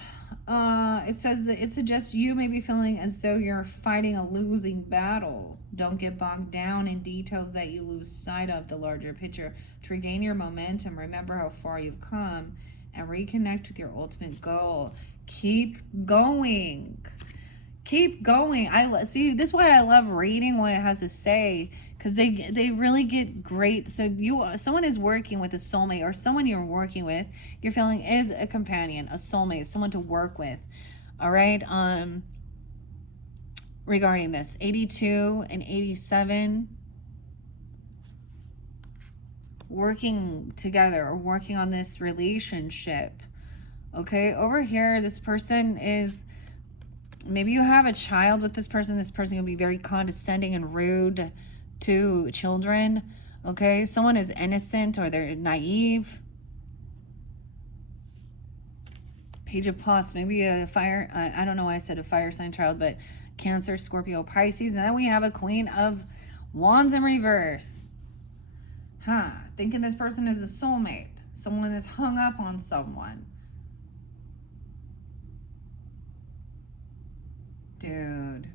It says that it suggests you may be feeling as though you're fighting a losing battle. Don't get bogged down in details that you lose sight of the larger picture. To regain your momentum, remember how far you've come and reconnect with your ultimate goal. Keep going. Keep going. See, this is why I love reading what it has to say, because they really get great. So someone is working with a soulmate, or someone you're working with, you're feeling is a companion, a soulmate, someone to work with. All right. Regarding this, 82 and 87, working together or working on this relationship. Okay. Over here, this person is... Maybe you have a child with this person. This person will be very condescending and rude to children. Okay, someone is innocent or they're naive. Page of Pots, maybe a fire. I don't know why I said a fire sign child, but Cancer, Scorpio, Pisces. And then we have a Queen of Wands in reverse. Thinking this person is a soulmate. Someone is hung up on someone. Dude.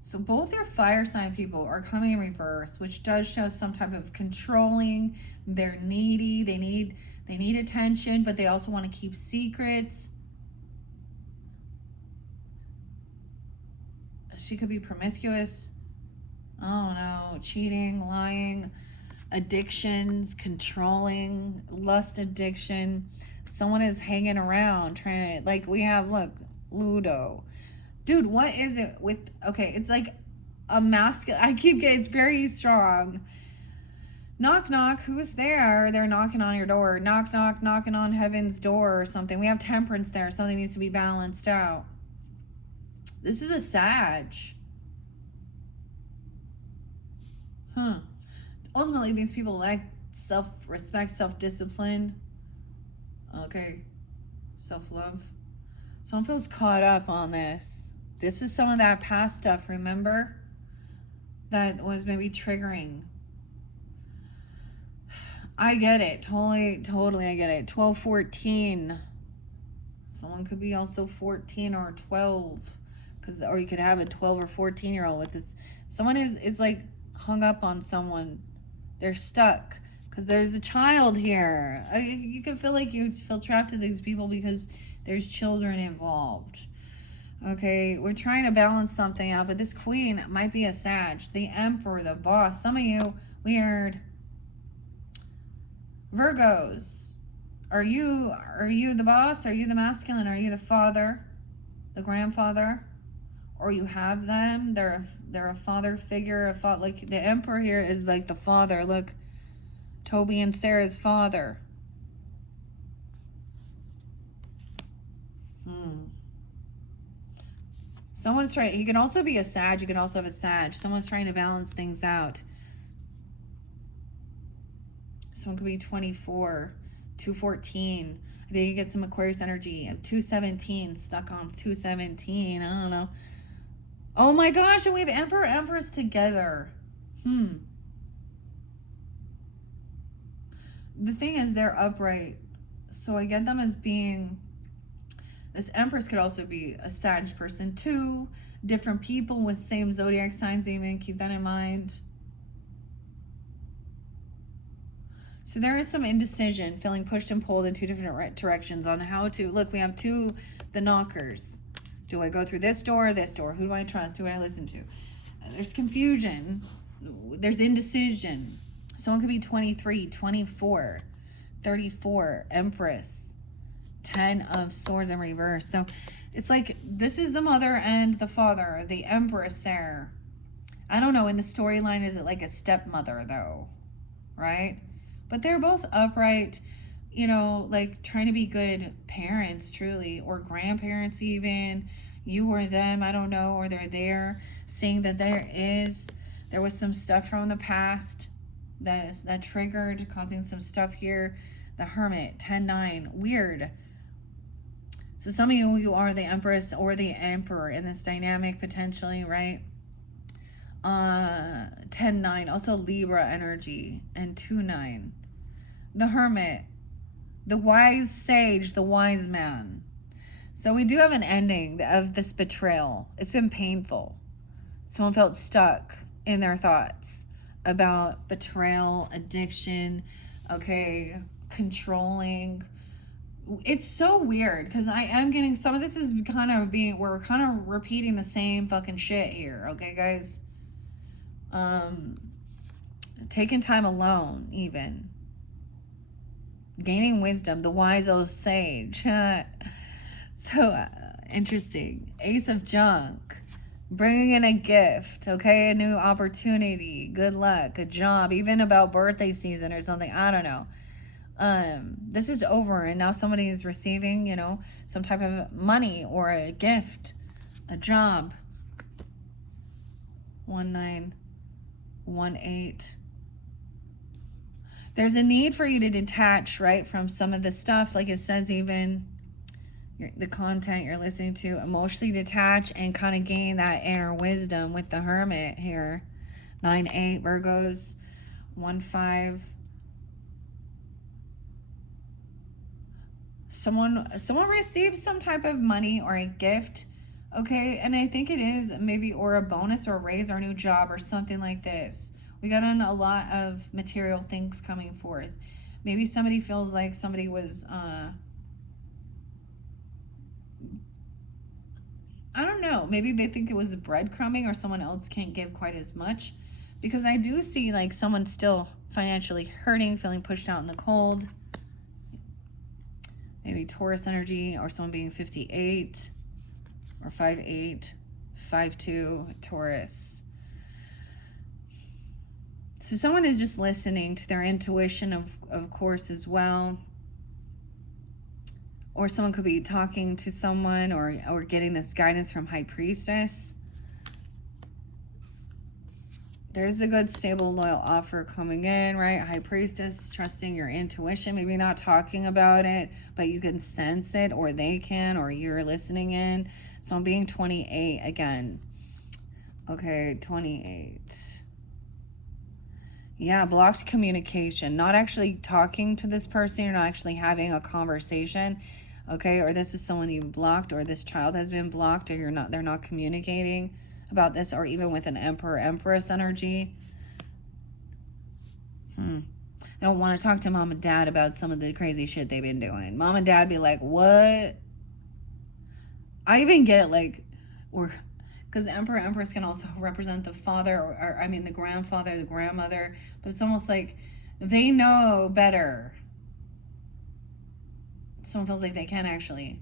So both your fire sign people are coming in reverse, which does show some type of controlling. They're needy. They need attention, but they also want to keep secrets. She could be promiscuous. Oh no, cheating, lying, addictions, controlling, lust addiction. Someone is hanging around trying to, like we have, look, Ludo. Dude, what is it with... Okay, it's like a masculine... I keep getting... It's very strong. Knock, knock. Who's there? They're knocking on your door. Knock, knock, knocking on heaven's door or something. We have Temperance there. Something needs to be balanced out. This is a Sag. Ultimately, these people lack self-respect, self-discipline. Okay. Self-love. Someone feels caught up on this. This is some of that past stuff, remember? that was maybe triggering. I get it. Totally I get it. 12, 14. Someone could be also 14 or 12. Or you could have a 12 or 14-year-old with this. Someone is like hung up on someone. They're stuck. Because there's a child here. You can feel like you feel trapped to these people because there's children involved. Okay, we're trying to balance something out, but this queen might be a Sag. The Emperor, the boss. Some of you, weird. Virgos. Are you the boss? Are you the masculine? Are you the father? The grandfather? Or you have them? They're a father figure. Like the Emperor here is like the father. Look, Toby and Sarah's father. Someone's trying. He can also be a Sag. You can also have a Sag. Someone's trying to balance things out. Someone could be 24, 214. I think you get some Aquarius energy. 217, stuck on 217. I don't know. Oh my gosh, and we have Emperor, Empress together. The thing is, they're upright. So I get them as being... This Empress could also be a Sag person too. Different people with same zodiac signs even. Keep that in mind. So there is some indecision, feeling pushed and pulled in two different directions on how to... Look, we have the knockers. Do I go through this door or this door? Who do I trust? Who do I listen to? There's confusion. There's indecision. Someone could be 23, 24, 34, Empress. 10 of Swords in reverse. So it's like this is the mother and the father, the Empress there. I don't know, in the storyline, is it like a stepmother though? Right? But they're both upright, you know, like trying to be good parents truly, or grandparents even. You or them, I don't know, or they're there, seeing that there was some stuff from the past that triggered, causing some stuff here. The Hermit, 10-9, weird. So some of you are the Empress or the Emperor in this dynamic potentially, right? 10-9, also Libra energy, and 2-9. The Hermit, the wise sage, the wise man. So we do have an ending of this betrayal. It's been painful. Someone felt stuck in their thoughts about betrayal, addiction, okay, controlling. It's so weird because I am getting some of this is kind of we're kind of repeating the same fucking shit here, okay, guys? Taking time alone, even. Gaining wisdom, the wise old sage. So interesting. Ace of Junk. Bringing in a gift, okay? A new opportunity, good luck, a job, even about birthday season or something. I don't know. This is over and now somebody is receiving, you know, some type of money or a gift, a job. 1918. There's a need for you to detach, right, from some of the stuff, like it says even the content you're listening to, emotionally detach and kind of gain that inner wisdom with the Hermit here. 9-8 Virgos. 1-5. Someone receives some type of money or a gift, okay, and I think it is maybe or a bonus or a raise or a new job or something like this. We got on a lot of material things coming forth. Maybe somebody feels like somebody was I don't know, maybe they think it was breadcrumbing or someone else can't give quite as much, because I do see like someone still financially hurting, feeling pushed out in the cold. Maybe Taurus energy, or someone being 58 or 5'8", 5'2", Taurus. So someone is just listening to their intuition, of course, as well. Or someone could be talking to someone or getting this guidance from High Priestess. There's a good, stable, loyal offer coming in, right? High Priestess, trusting your intuition, maybe not talking about it, but you can sense it, or they can, or you're listening in. So I'm being 28 again. Okay, 28. Yeah, blocked communication. Not actually talking to this person. You're not actually having a conversation. Okay, or this is someone you've blocked, or this child has been blocked, or they're not communicating about this, or even with an Emperor, Empress energy. They don't want to talk to mom and dad about some of the crazy shit they've been doing. Mom and dad be like, what? I even get it, like, or because Emperor, Empress can also represent the father, or I mean the grandfather, the grandmother, but it's almost like they know better. Someone feels like they can't actually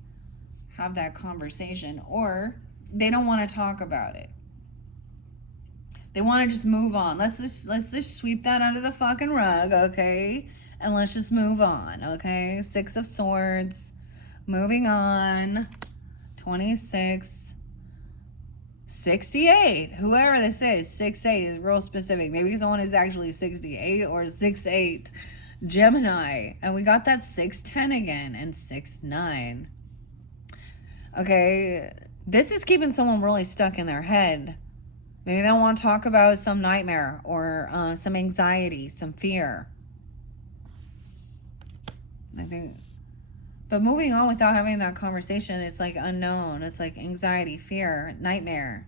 have that conversation, or they don't want to talk about it. They want to just move on. Let's just sweep that under the fucking rug, okay? And let's just move on, okay? 6 of Swords. Moving on. 26. 68. Whoever this is, 68 is real specific. Maybe someone is actually 68 or 68 Gemini. And we got that 610 again and 69. Okay, this is keeping someone really stuck in their head. Maybe they don't want to talk about some nightmare or some anxiety, some fear. I think, but moving on without having that conversation, it's like unknown. It's like anxiety, fear, nightmare.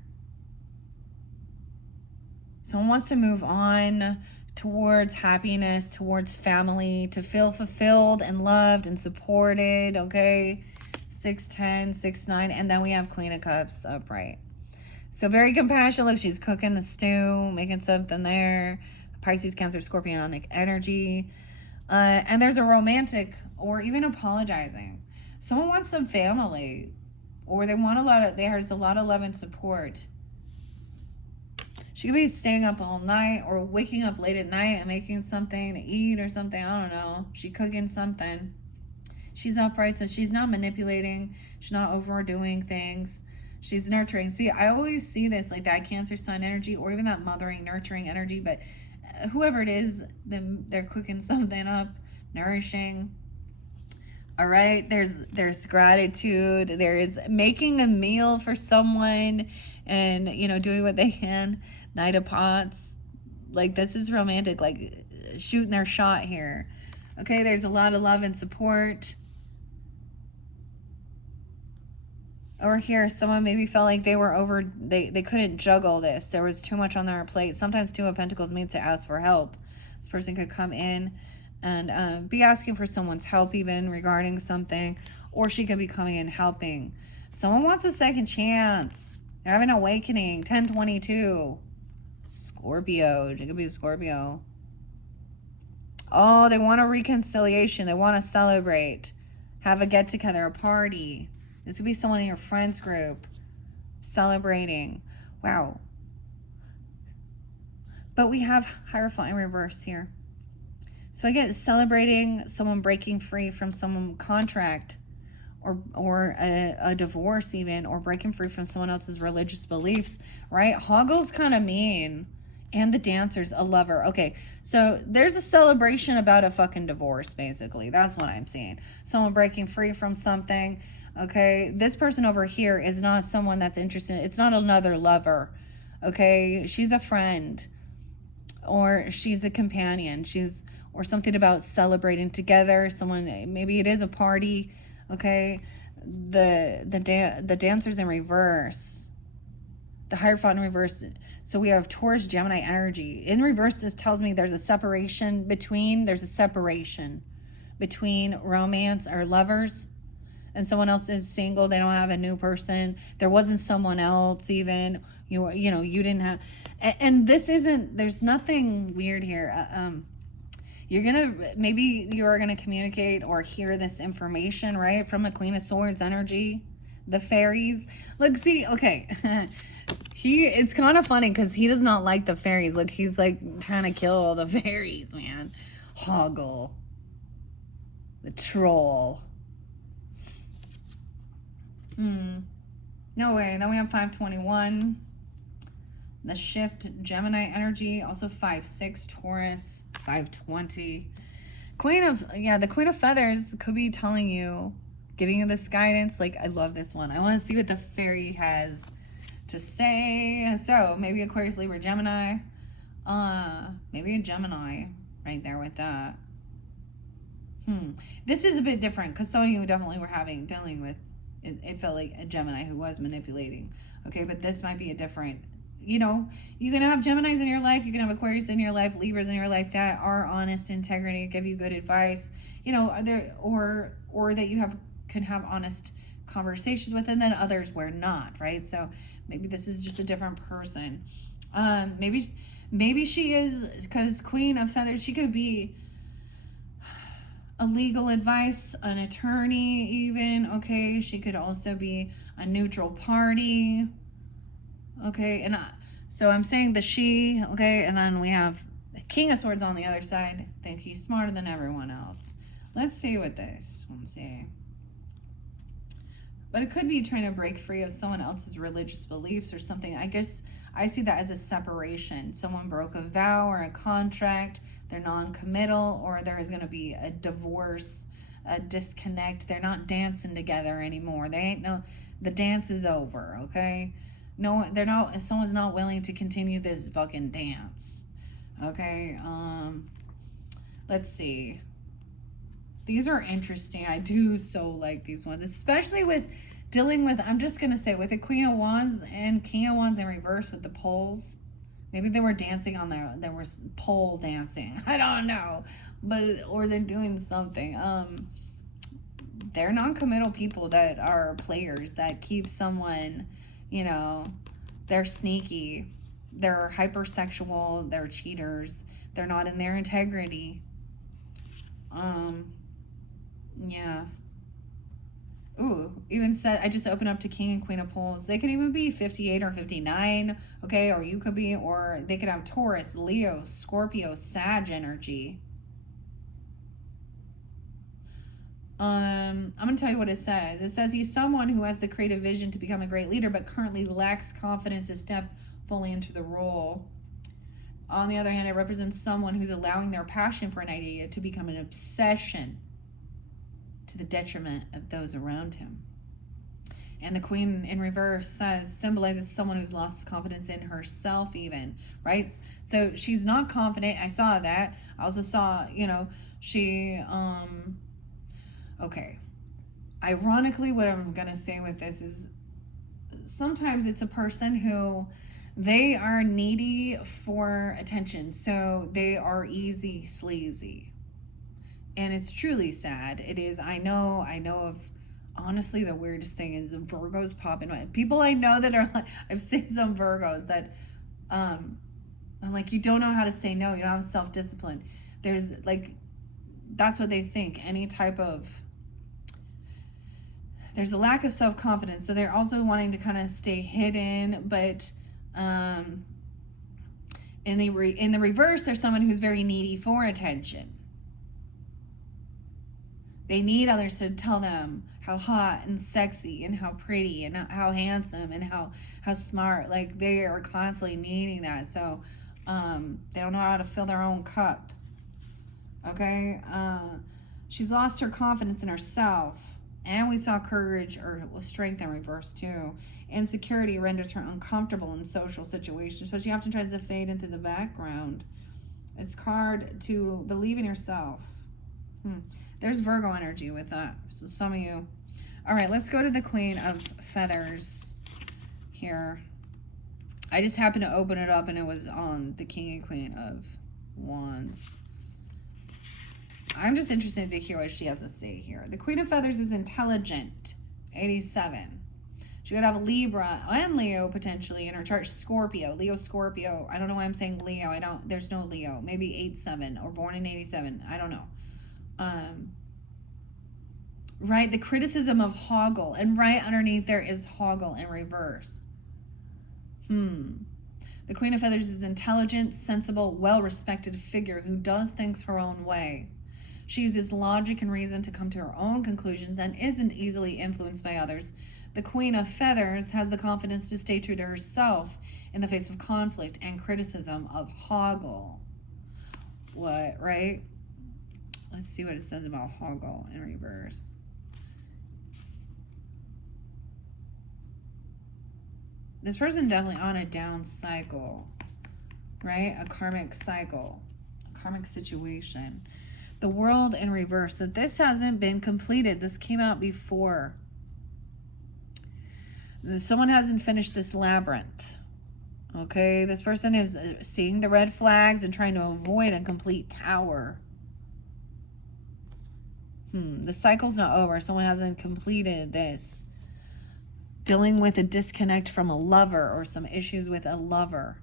Someone wants to move on towards happiness, towards family, to feel fulfilled and loved and supported, okay? 610, 69, and then we have Queen of Cups upright. So very compassionate. Look, she's cooking the stew, making something there. Pisces, Cancer, Scorpionic energy. And there's a romantic or even apologizing. Someone wants some family, or they want there's a lot of love and support. She could be staying up all night or waking up late at night and making something to eat or something. I don't know. She's cooking something. She's upright, so she's not manipulating. She's not overdoing things. She's nurturing. See, I always see this like that Cancer sign energy, or even that mothering, nurturing energy. But whoever it is, they're cooking something up, nourishing. All right, there's gratitude. There is making a meal for someone, and doing what they can. Knight of Pots, like this is romantic, like shooting their shot here. Okay, there's a lot of love and support. Over here, someone maybe felt like they were they couldn't juggle this. There was too much on their plate. Sometimes 2 of Pentacles means to ask for help. This person could come in and be asking for someone's help even regarding something. Or she could be coming in helping. Someone wants a second chance. They're having an awakening. 1022. Scorpio. It could be a Scorpio. Oh, they want a reconciliation. They want to celebrate. Have a get-together, a party. This could be someone in your friends group celebrating. Wow. But we have Hierophant in reverse here. So I get celebrating someone breaking free from some contract or a divorce even, or breaking free from someone else's religious beliefs, right? Hoggle's kind of mean. And the Dancer's a lover. Okay, so there's a celebration about a fucking divorce, basically. That's what I'm seeing. Someone breaking free from something. Okay, this person over here is not someone that's interested. It's not another lover. Okay, she's a friend, or she's a companion. Or something about celebrating together. Someone, maybe it is a party. Okay, the Dancer's in reverse. The Hierophant in reverse. So we have Taurus, Gemini energy. In reverse, this tells me there's a separation between romance or lovers, and someone else is single. They don't have a new person. There wasn't someone else even. You didn't have. And this isn't, there's nothing weird here. Maybe you are gonna communicate or hear this information, right, from a Queen of Swords energy. The fairies. Look, see, okay. It's kind of funny because he does not like the fairies. Look, he's like trying to kill all the fairies, man. Hoggle. The troll. No way. Then we have 521. The shift, Gemini energy. Also 5-6, Taurus. 520. The Queen of Feathers could be telling you, giving you this guidance. Like, I love this one. I want to see what the fairy has to say. So maybe Aquarius, Libra, Gemini. Maybe a Gemini right there with that. This is a bit different because some of you definitely were dealing with, it felt like a Gemini who was manipulating. Okay, but this might be a different, you know, you can have Geminis in your life, you can have Aquarius in your life, Libras in your life that are honest, integrity, give you good advice, you know, or that you can have honest conversations with, and then others where not, right? So maybe this is just a different person. Maybe she is, because Queen of Feathers, she could be a legal advice, an attorney even, okay? She could also be a neutral party, okay? And so I'm saying the she, okay? And then we have the King of Swords on the other side. I think he's smarter than everyone else. Let's see what this one say. But it could be trying to break free of someone else's religious beliefs or something. I guess I see that as a separation. Someone broke a vow or a contract. They're non-committal, or there is going to be a divorce, a disconnect. They're not dancing together anymore. The dance is over, okay? No, they're not, someone's not willing to continue this fucking dance, okay? Let's see. These are interesting. I do so like these ones, especially with dealing with, I'm just going to say, with the Queen of Wands and King of Wands in reverse with the poles. Maybe they were dancing on there was pole dancing. I don't know. Or they're doing something. They're non-committal people that are players that keep someone, you know, they're sneaky. They're hypersexual. They're cheaters. They're not in their integrity. Yeah. Ooh, even said, I just opened up to King and Queen of Poles. They could even be 58 or 59, okay? Or you could be, or they could have Taurus, Leo, Scorpio, Sag energy. I'm going to tell you what it says. It says he's someone who has the creative vision to become a great leader, but currently lacks confidence to step fully into the role. On the other hand, it represents someone who's allowing their passion for an idea to become an obsession to the detriment of those around him. And the Queen in reverse symbolizes someone who's lost confidence in herself even, right? So she's not confident. I saw that. I also saw, you know, she, okay. Ironically, what I'm going to say with this is sometimes it's a person who they are needy for attention. So they are easy sleazy. And it's truly sad. It is. I know of, honestly, the weirdest thing is Virgos pop in my, people I know that are like, I've seen some Virgos that, I'm like, you don't know how to say no. You don't have self-discipline. There's like, that's what they think. Any type of, there's a lack of self-confidence. So they're also wanting to kind of stay hidden, but, in the reverse, there's someone who's very needy for attention. They need others to tell them how hot and sexy and how pretty and how handsome and how smart. Like, they are constantly needing that. So they don't know how to fill their own cup. Okay? She's lost her confidence in herself. And we saw courage or strength in reverse too. Insecurity renders her uncomfortable in social situations. So she often tries to fade into the background. It's hard to believe in yourself. There's Virgo energy with that. So some of you. All right, let's go to the Queen of Feathers here. I just happened to open it up and it was on the King and Queen of Wands. I'm just interested to hear what she has to say here. The Queen of Feathers is intelligent, 87. She could have a Libra and Leo potentially in her chart. Scorpio, Leo, Scorpio. I don't know why I'm saying Leo. There's no Leo. Maybe 87 or born in 87. I don't know. Right, the criticism of Hoggle, and right underneath there is Hoggle in reverse. The Queen of Feathers is intelligent, sensible, well-respected figure who does things her own way. She uses logic and reason to come to her own conclusions and isn't easily influenced by others. The Queen of Feathers has the confidence to stay true to herself in the face of conflict and criticism of Hoggle. What, right? Let's see what it says about Hoggle in reverse. This person definitely on a down cycle. right? A karmic cycle, a karmic situation. The world in reverse. So this hasn't been completed. This came out before. Someone hasn't finished this labyrinth. Okay, this person is seeing the red flags and trying to avoid a complete tower. The cycle's not over. Someone hasn't completed this. Dealing with a disconnect from a lover or some issues with a lover.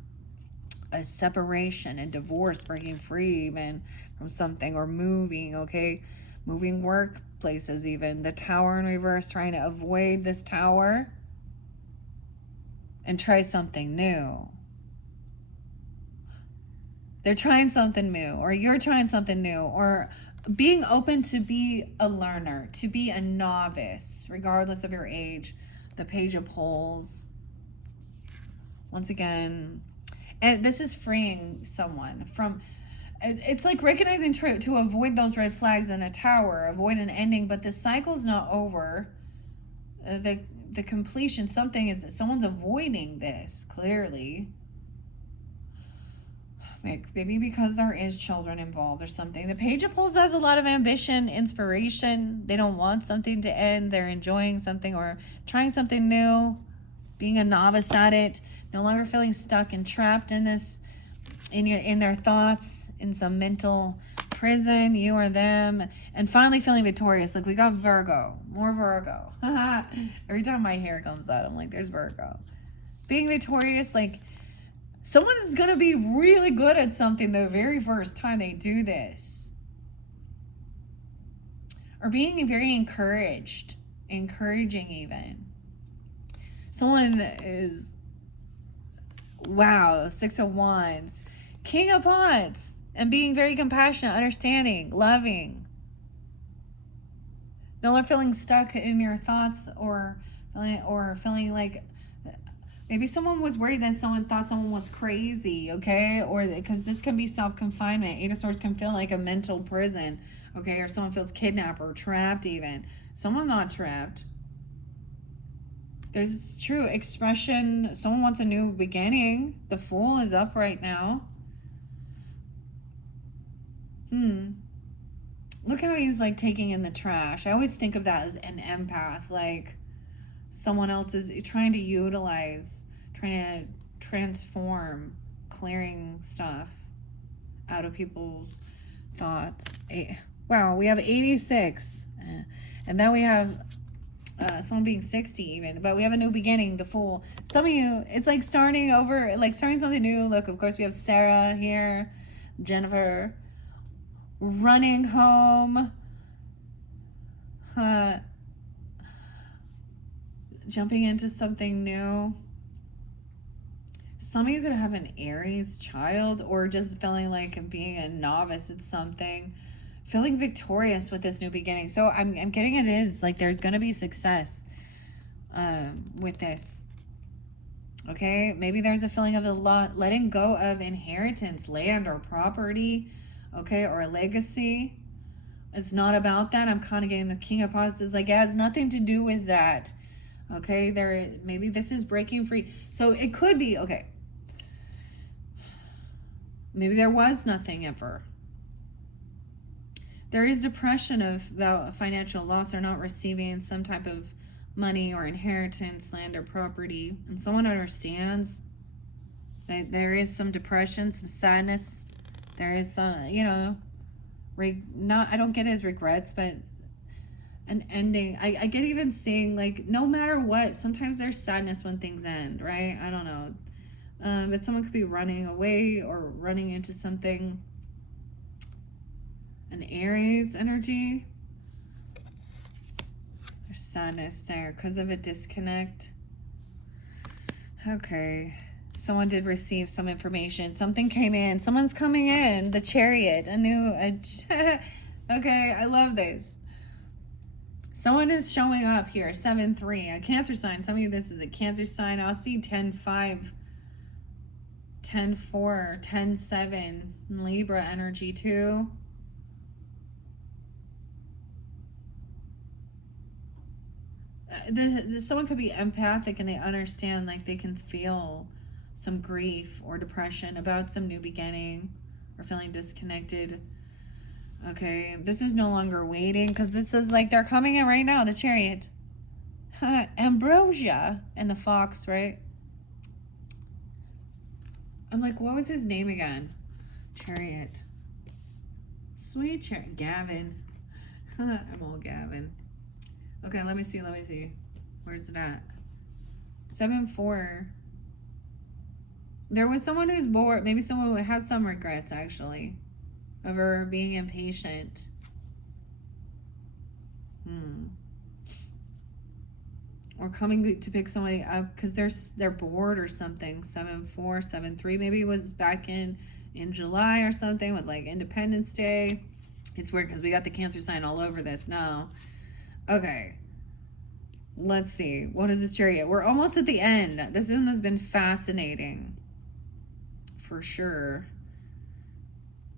A separation, a divorce, breaking free even from something, or moving, okay? Moving workplaces even. The tower in reverse, trying to avoid this tower and try something new. They're trying something new, or you're trying something new, or being open to be a learner, to be a novice, regardless of your age. The Page of Pentacles. Once again, and this is freeing someone from, it's like recognizing to avoid those red flags in a tower, avoid an ending, but the cycle's not over. The completion, someone's avoiding this, clearly. Maybe because there is children involved or something. The Page of Pentacles has a lot of ambition, inspiration. They don't want something to end. They're enjoying something or trying something new, being a novice at it, no longer feeling stuck and trapped in this, in their thoughts, in some mental prison, you or them, and finally feeling victorious. Like, we got Virgo, more Virgo. Every time my hair comes out, I'm like, there's Virgo. Being victorious, like, someone is going to be really good at something the very first time they do this. Or being very encouraged, encouraging even. Someone is, wow, Six of Wands, King of Wands, and being very compassionate, understanding, loving. No longer feeling stuck in your thoughts or feeling like, maybe someone was worried that someone thought someone was crazy, okay? Or because this can be self-confinement. Eight of Swords can feel like a mental prison, okay? Or someone feels kidnapped or trapped even. Someone not trapped. There's true expression. Someone wants a new beginning. The Fool is up right now. Look how he's like taking in the trash. I always think of that as an empath, like someone else is trying to utilize, trying to transform, clearing stuff out of people's thoughts. Wow, we have 86. And then we have someone being 60 even. But we have a new beginning, the Fool. Some of you, it's like starting over, like starting something new. Look, of course, we have Sarah here, Jennifer, running home. Jumping into something new. Some of you could have an Aries child, or just feeling like being a novice at something, feeling victorious with this new beginning. So I'm getting it is like there's going to be success with this. Okay, maybe there's a feeling of letting go of inheritance, land or property, okay, or a legacy. It's not about that. I'm kind of getting the King of Pentacles is like, it has nothing to do with that. Okay, maybe this is breaking free. So it could be, okay, maybe there was nothing ever. There is depression about financial loss or not receiving some type of money or inheritance, land or property. And someone understands that there is some depression, some sadness. There is some, I don't get it as regrets, but an ending. I get even seeing, like, no matter what, sometimes there's sadness when things end, right? I don't know. But someone could be running away or running into something. An Aries energy. There's sadness there because of a disconnect. Okay. Someone did receive some information. Something came in. Someone's coming in. The Chariot. Okay, I love this. Someone is showing up here. 7-3. A Cancer sign. Some of you, this is a Cancer sign. I'll see 10-5, 10-4, 10-7. Libra energy too. Someone could be empathic and they understand, like they can feel some grief or depression about some new beginning, or feeling disconnected. Okay, this is no longer waiting, because this is like they're coming in right now, the Chariot. Ambrosia and the fox, right? I'm like, what was his name again? Chariot. Sweet Chariot. Gavin. I'm all Gavin. Okay, let me see. Where's it at? 7-4. There was someone who's bored. Maybe someone who has some regrets, actually, of her being impatient. Or coming to pick somebody up because they're bored or something. 7-4, 7-3. Maybe it was back in July or something with like Independence Day. It's weird because we got the Cancer sign all over this now. Okay. Let's see. What is this Chariot? We're almost at the end. This one has been fascinating. For sure.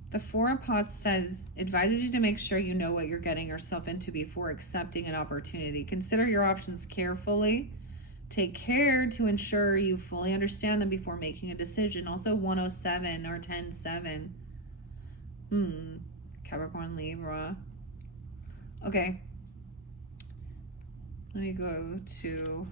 The Four of Pots says, advises you to make sure you know what you're getting yourself into before accepting an opportunity. Consider your options carefully. Take care to ensure you fully understand them before making a decision. Also 107 or 10-7. Capricorn, Libra. Okay. Let me go to...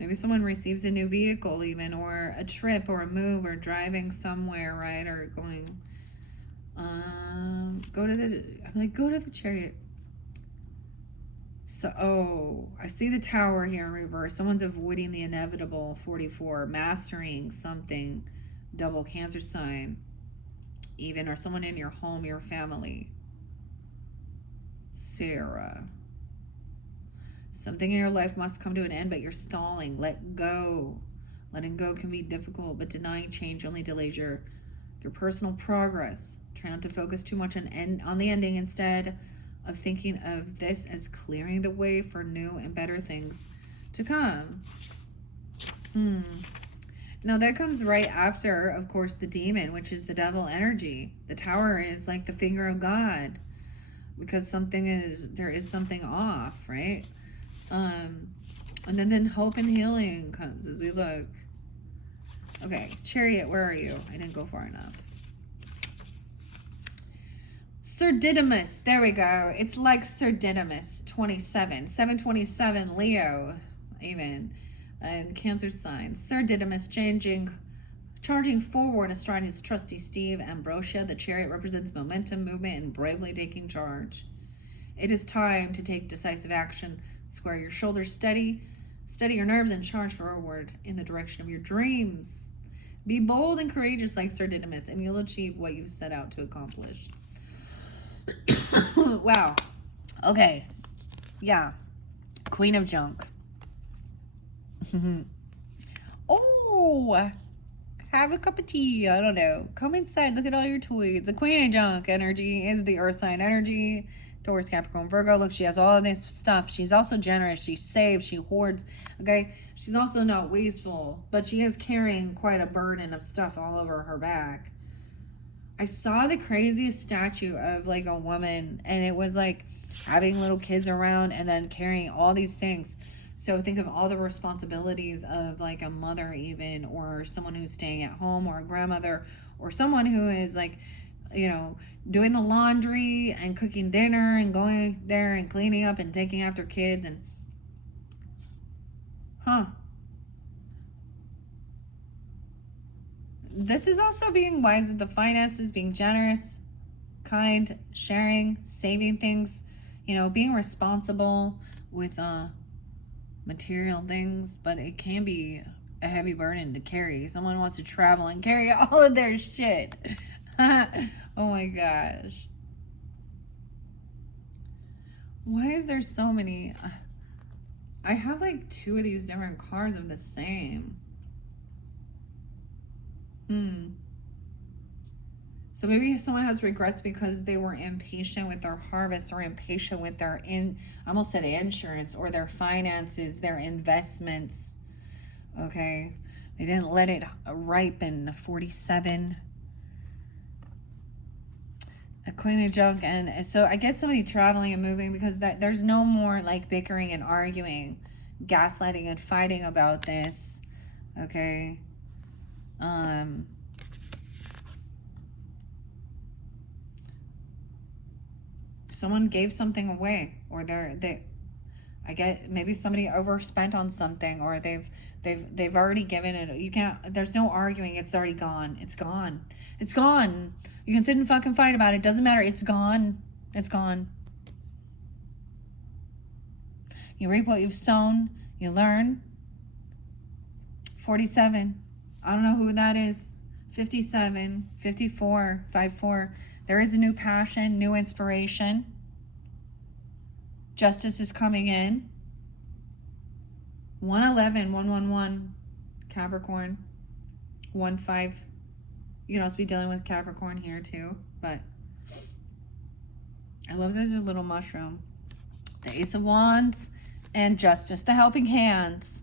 Maybe someone receives a new vehicle even, or a trip, or a move, or driving somewhere, right? Or going, go to the Chariot. So, I see the Tower here in reverse. Someone's avoiding the inevitable, 44, mastering something, double Cancer sign, even, or someone in your home, your family. Sarah. Something in your life must come to an end, but you're stalling. Let go. Letting go can be difficult, but denying change only delays your personal progress. Try not to focus too much on the ending, instead of thinking of this as clearing the way for new and better things to come. Now that comes right after, of course, the Demon, which is the devil energy. The Tower is like the finger of God, because there is something off, right? And then hope and healing comes as we look. Okay, Chariot, where are you? I didn't go far enough. Sir Didymus, there we go. It's like Sir Didymus, 27, 727, Leo, even, and Cancer sign. Sir Didymus charging forward astride his trusty steed, Ambrosia. The Chariot represents momentum, movement, and bravely taking charge. It is time to take decisive action. Square your shoulders, steady your nerves, and charge forward in the direction of your dreams. Be bold and courageous like Sir Didymus, and you'll achieve what you've set out to accomplish. Wow. Okay. Yeah. Queen of Junk. Oh, have a cup of tea. I don't know. Come inside. Look at all your toys. The Queen of Junk energy is the Earth sign energy. Taurus, Capricorn, Virgo. Look, she has all this stuff. She's also generous. She saves. She hoards. Okay. She's also not wasteful, but she is carrying quite a burden of stuff all over her back. I saw the craziest statue of like a woman, and it was like having little kids around and then carrying all these things. So think of all the responsibilities of like a mother even, or someone who's staying at home, or a grandmother, or someone who is like, you know, doing the laundry and cooking dinner and going there and cleaning up and taking after kids and This is also being wise with the finances, being generous, kind, sharing, saving things, you know, being responsible with material things, but it can be a heavy burden to carry. Someone wants to travel and carry all of their shit. Oh my gosh. Why is there so many? I have like 2 of these different cards of the same. So maybe someone has regrets because they were impatient with their harvest, or impatient with their I almost said insurance, or their finances, their investments. Okay. They didn't let it ripen. 47. A Queen of Junk, and so I get somebody traveling and moving because there's no more like bickering and arguing, gaslighting and fighting about this. Okay. Someone gave something away, or I get maybe somebody overspent on something, or they've already given it. You can't. There's no arguing. It's already gone. It's gone. It's gone. You can sit and fucking fight about it. Doesn't matter. It's gone. It's gone. You reap what you've sown. You learn. 47. I don't know who that is. 57, 54, 54. There is a new passion, new inspiration. Justice is coming in. 111, 111, Capricorn. 1-5. You can also be dealing with Capricorn here too, but I love there's a little mushroom. The Ace of Wands and Justice, the helping hands.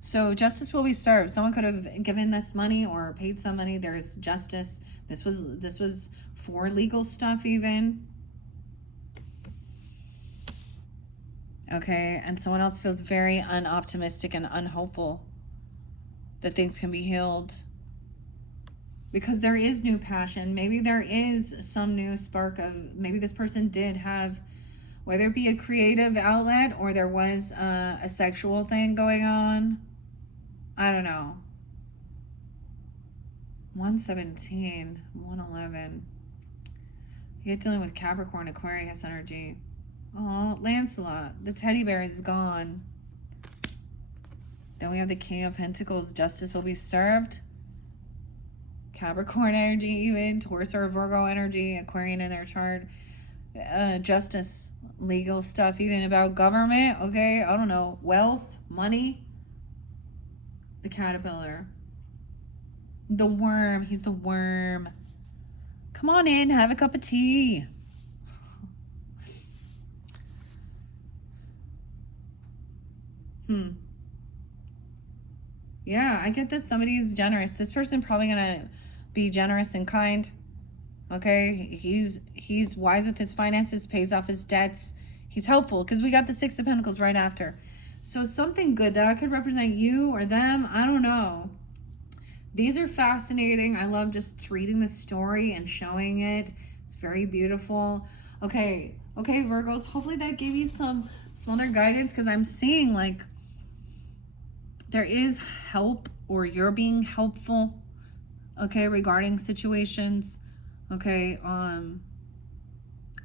So justice will be served. Someone could have given this money or paid some money. There's justice. This was for legal stuff even. Okay, and someone else feels very unoptimistic and unhopeful that things can be healed. Because there is new passion. Maybe there is some new spark of, maybe this person did have, whether it be a creative outlet or there was a sexual thing going on. I don't know. 117, 111. You get dealing with Capricorn, Aquarius energy. Oh, Lancelot, the teddy bear is gone. Then we have the King of Pentacles. Justice will be served. Capricorn energy even. Taurus or Virgo energy. Aquarian in their chart. Justice. Legal stuff even about government. Okay, I don't know. Wealth. Money. The caterpillar. The worm. He's the worm. Come on in. Have a cup of tea. Yeah, I get that somebody is generous. This person probably gonna be generous and kind. Okay, he's wise with his finances, pays off his debts. He's helpful because we got the Six of Pentacles right after. So something good that could represent you or them. I don't know. These are fascinating. I love just reading the story and showing it. It's very beautiful. Okay, Virgos. Hopefully that gave you some other guidance because I'm seeing like there is help or you're being helpful, okay, regarding situations, okay, and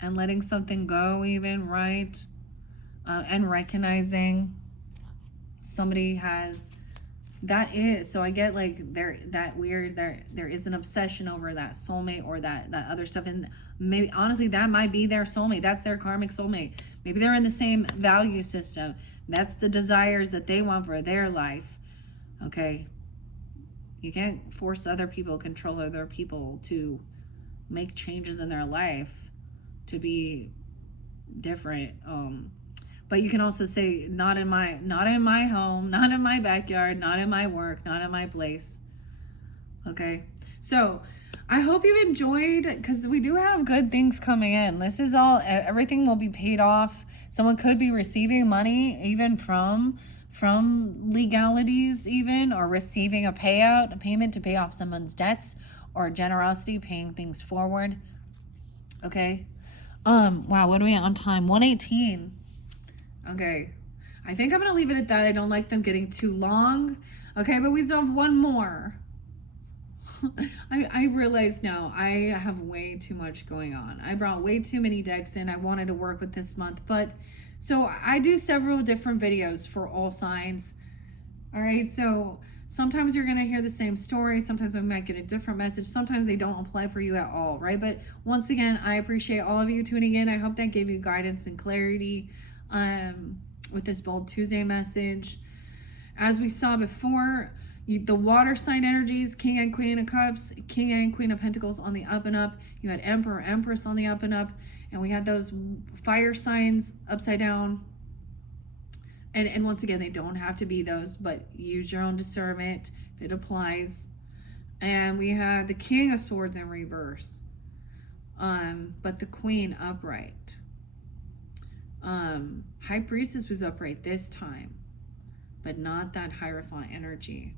letting something go even, right? And recognizing somebody has, that is, so I get like there is an obsession over that soulmate or that other stuff, and maybe honestly that might be their soulmate. That's their karmic soulmate. Maybe they're in the same value system. That's the desires that they want for their life. Okay, you can't force other people, control other people to make changes in their life to be different. But you can also say, not in my home, not in my backyard, not in my work, not in my place. Okay, so I hope you enjoyed, because we do have good things coming in. This is all, everything will be paid off. Someone could be receiving money even from legalities even, or receiving a payment to pay off someone's debts, or generosity, paying things forward. Okay. Wow, what are we on time? 1:18. Okay, I think I'm gonna leave it at that. I don't like them getting too long. Okay, but we still have one more. I realize now I have way too much going on. I brought way too many decks in. I wanted to work with this month, but so I do several different videos for all signs. All right, so sometimes you're gonna hear the same story. Sometimes we might get a different message. Sometimes they don't apply for you at all, right? But once again, I appreciate all of you tuning in. I hope that gave you guidance and clarity with this Bold Tuesday message. As we saw before, the water sign energies, King and Queen of Cups, King and Queen of Pentacles on the up and up. You had Emperor, Empress on the up and up. And we had those fire signs upside down. And once again, they don't have to be those, but use your own discernment if it applies. And we have the King of Swords in reverse. But the Queen upright. High Priestess was upright this time, but not that Hierophant energy.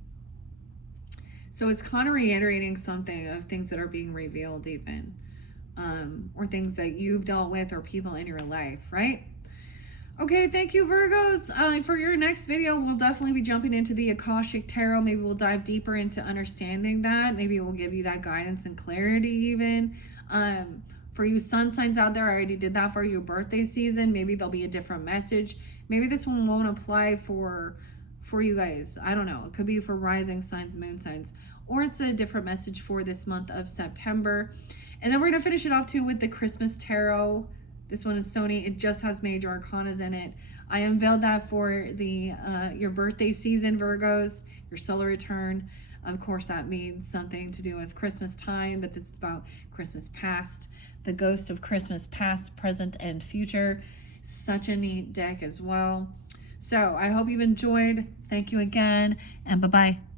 So it's kind of reiterating something of things that are being revealed even, or things that you've dealt with or people in your life, right? Okay, thank you, Virgos. For your next video, we'll definitely be jumping into the Akashic Tarot. Maybe we'll dive deeper into understanding that. Maybe we'll give you that guidance and clarity even. For you sun signs out there, I already did that for your birthday season. Maybe there'll be a different message. Maybe this one won't apply for you guys. I don't know. It could be for rising signs, moon signs, or it's a different message for this month of September. And then we're going to finish it off too with the Christmas Tarot. This one is Sony. It just has major arcanas in it. I unveiled that for the your birthday season, Virgos, your solar return. Of course, that means something to do with Christmas time, but this is about Christmas past, the ghost of Christmas past, present, and future. Such a neat deck as well. So I hope you've enjoyed. Thank you again, and bye-bye.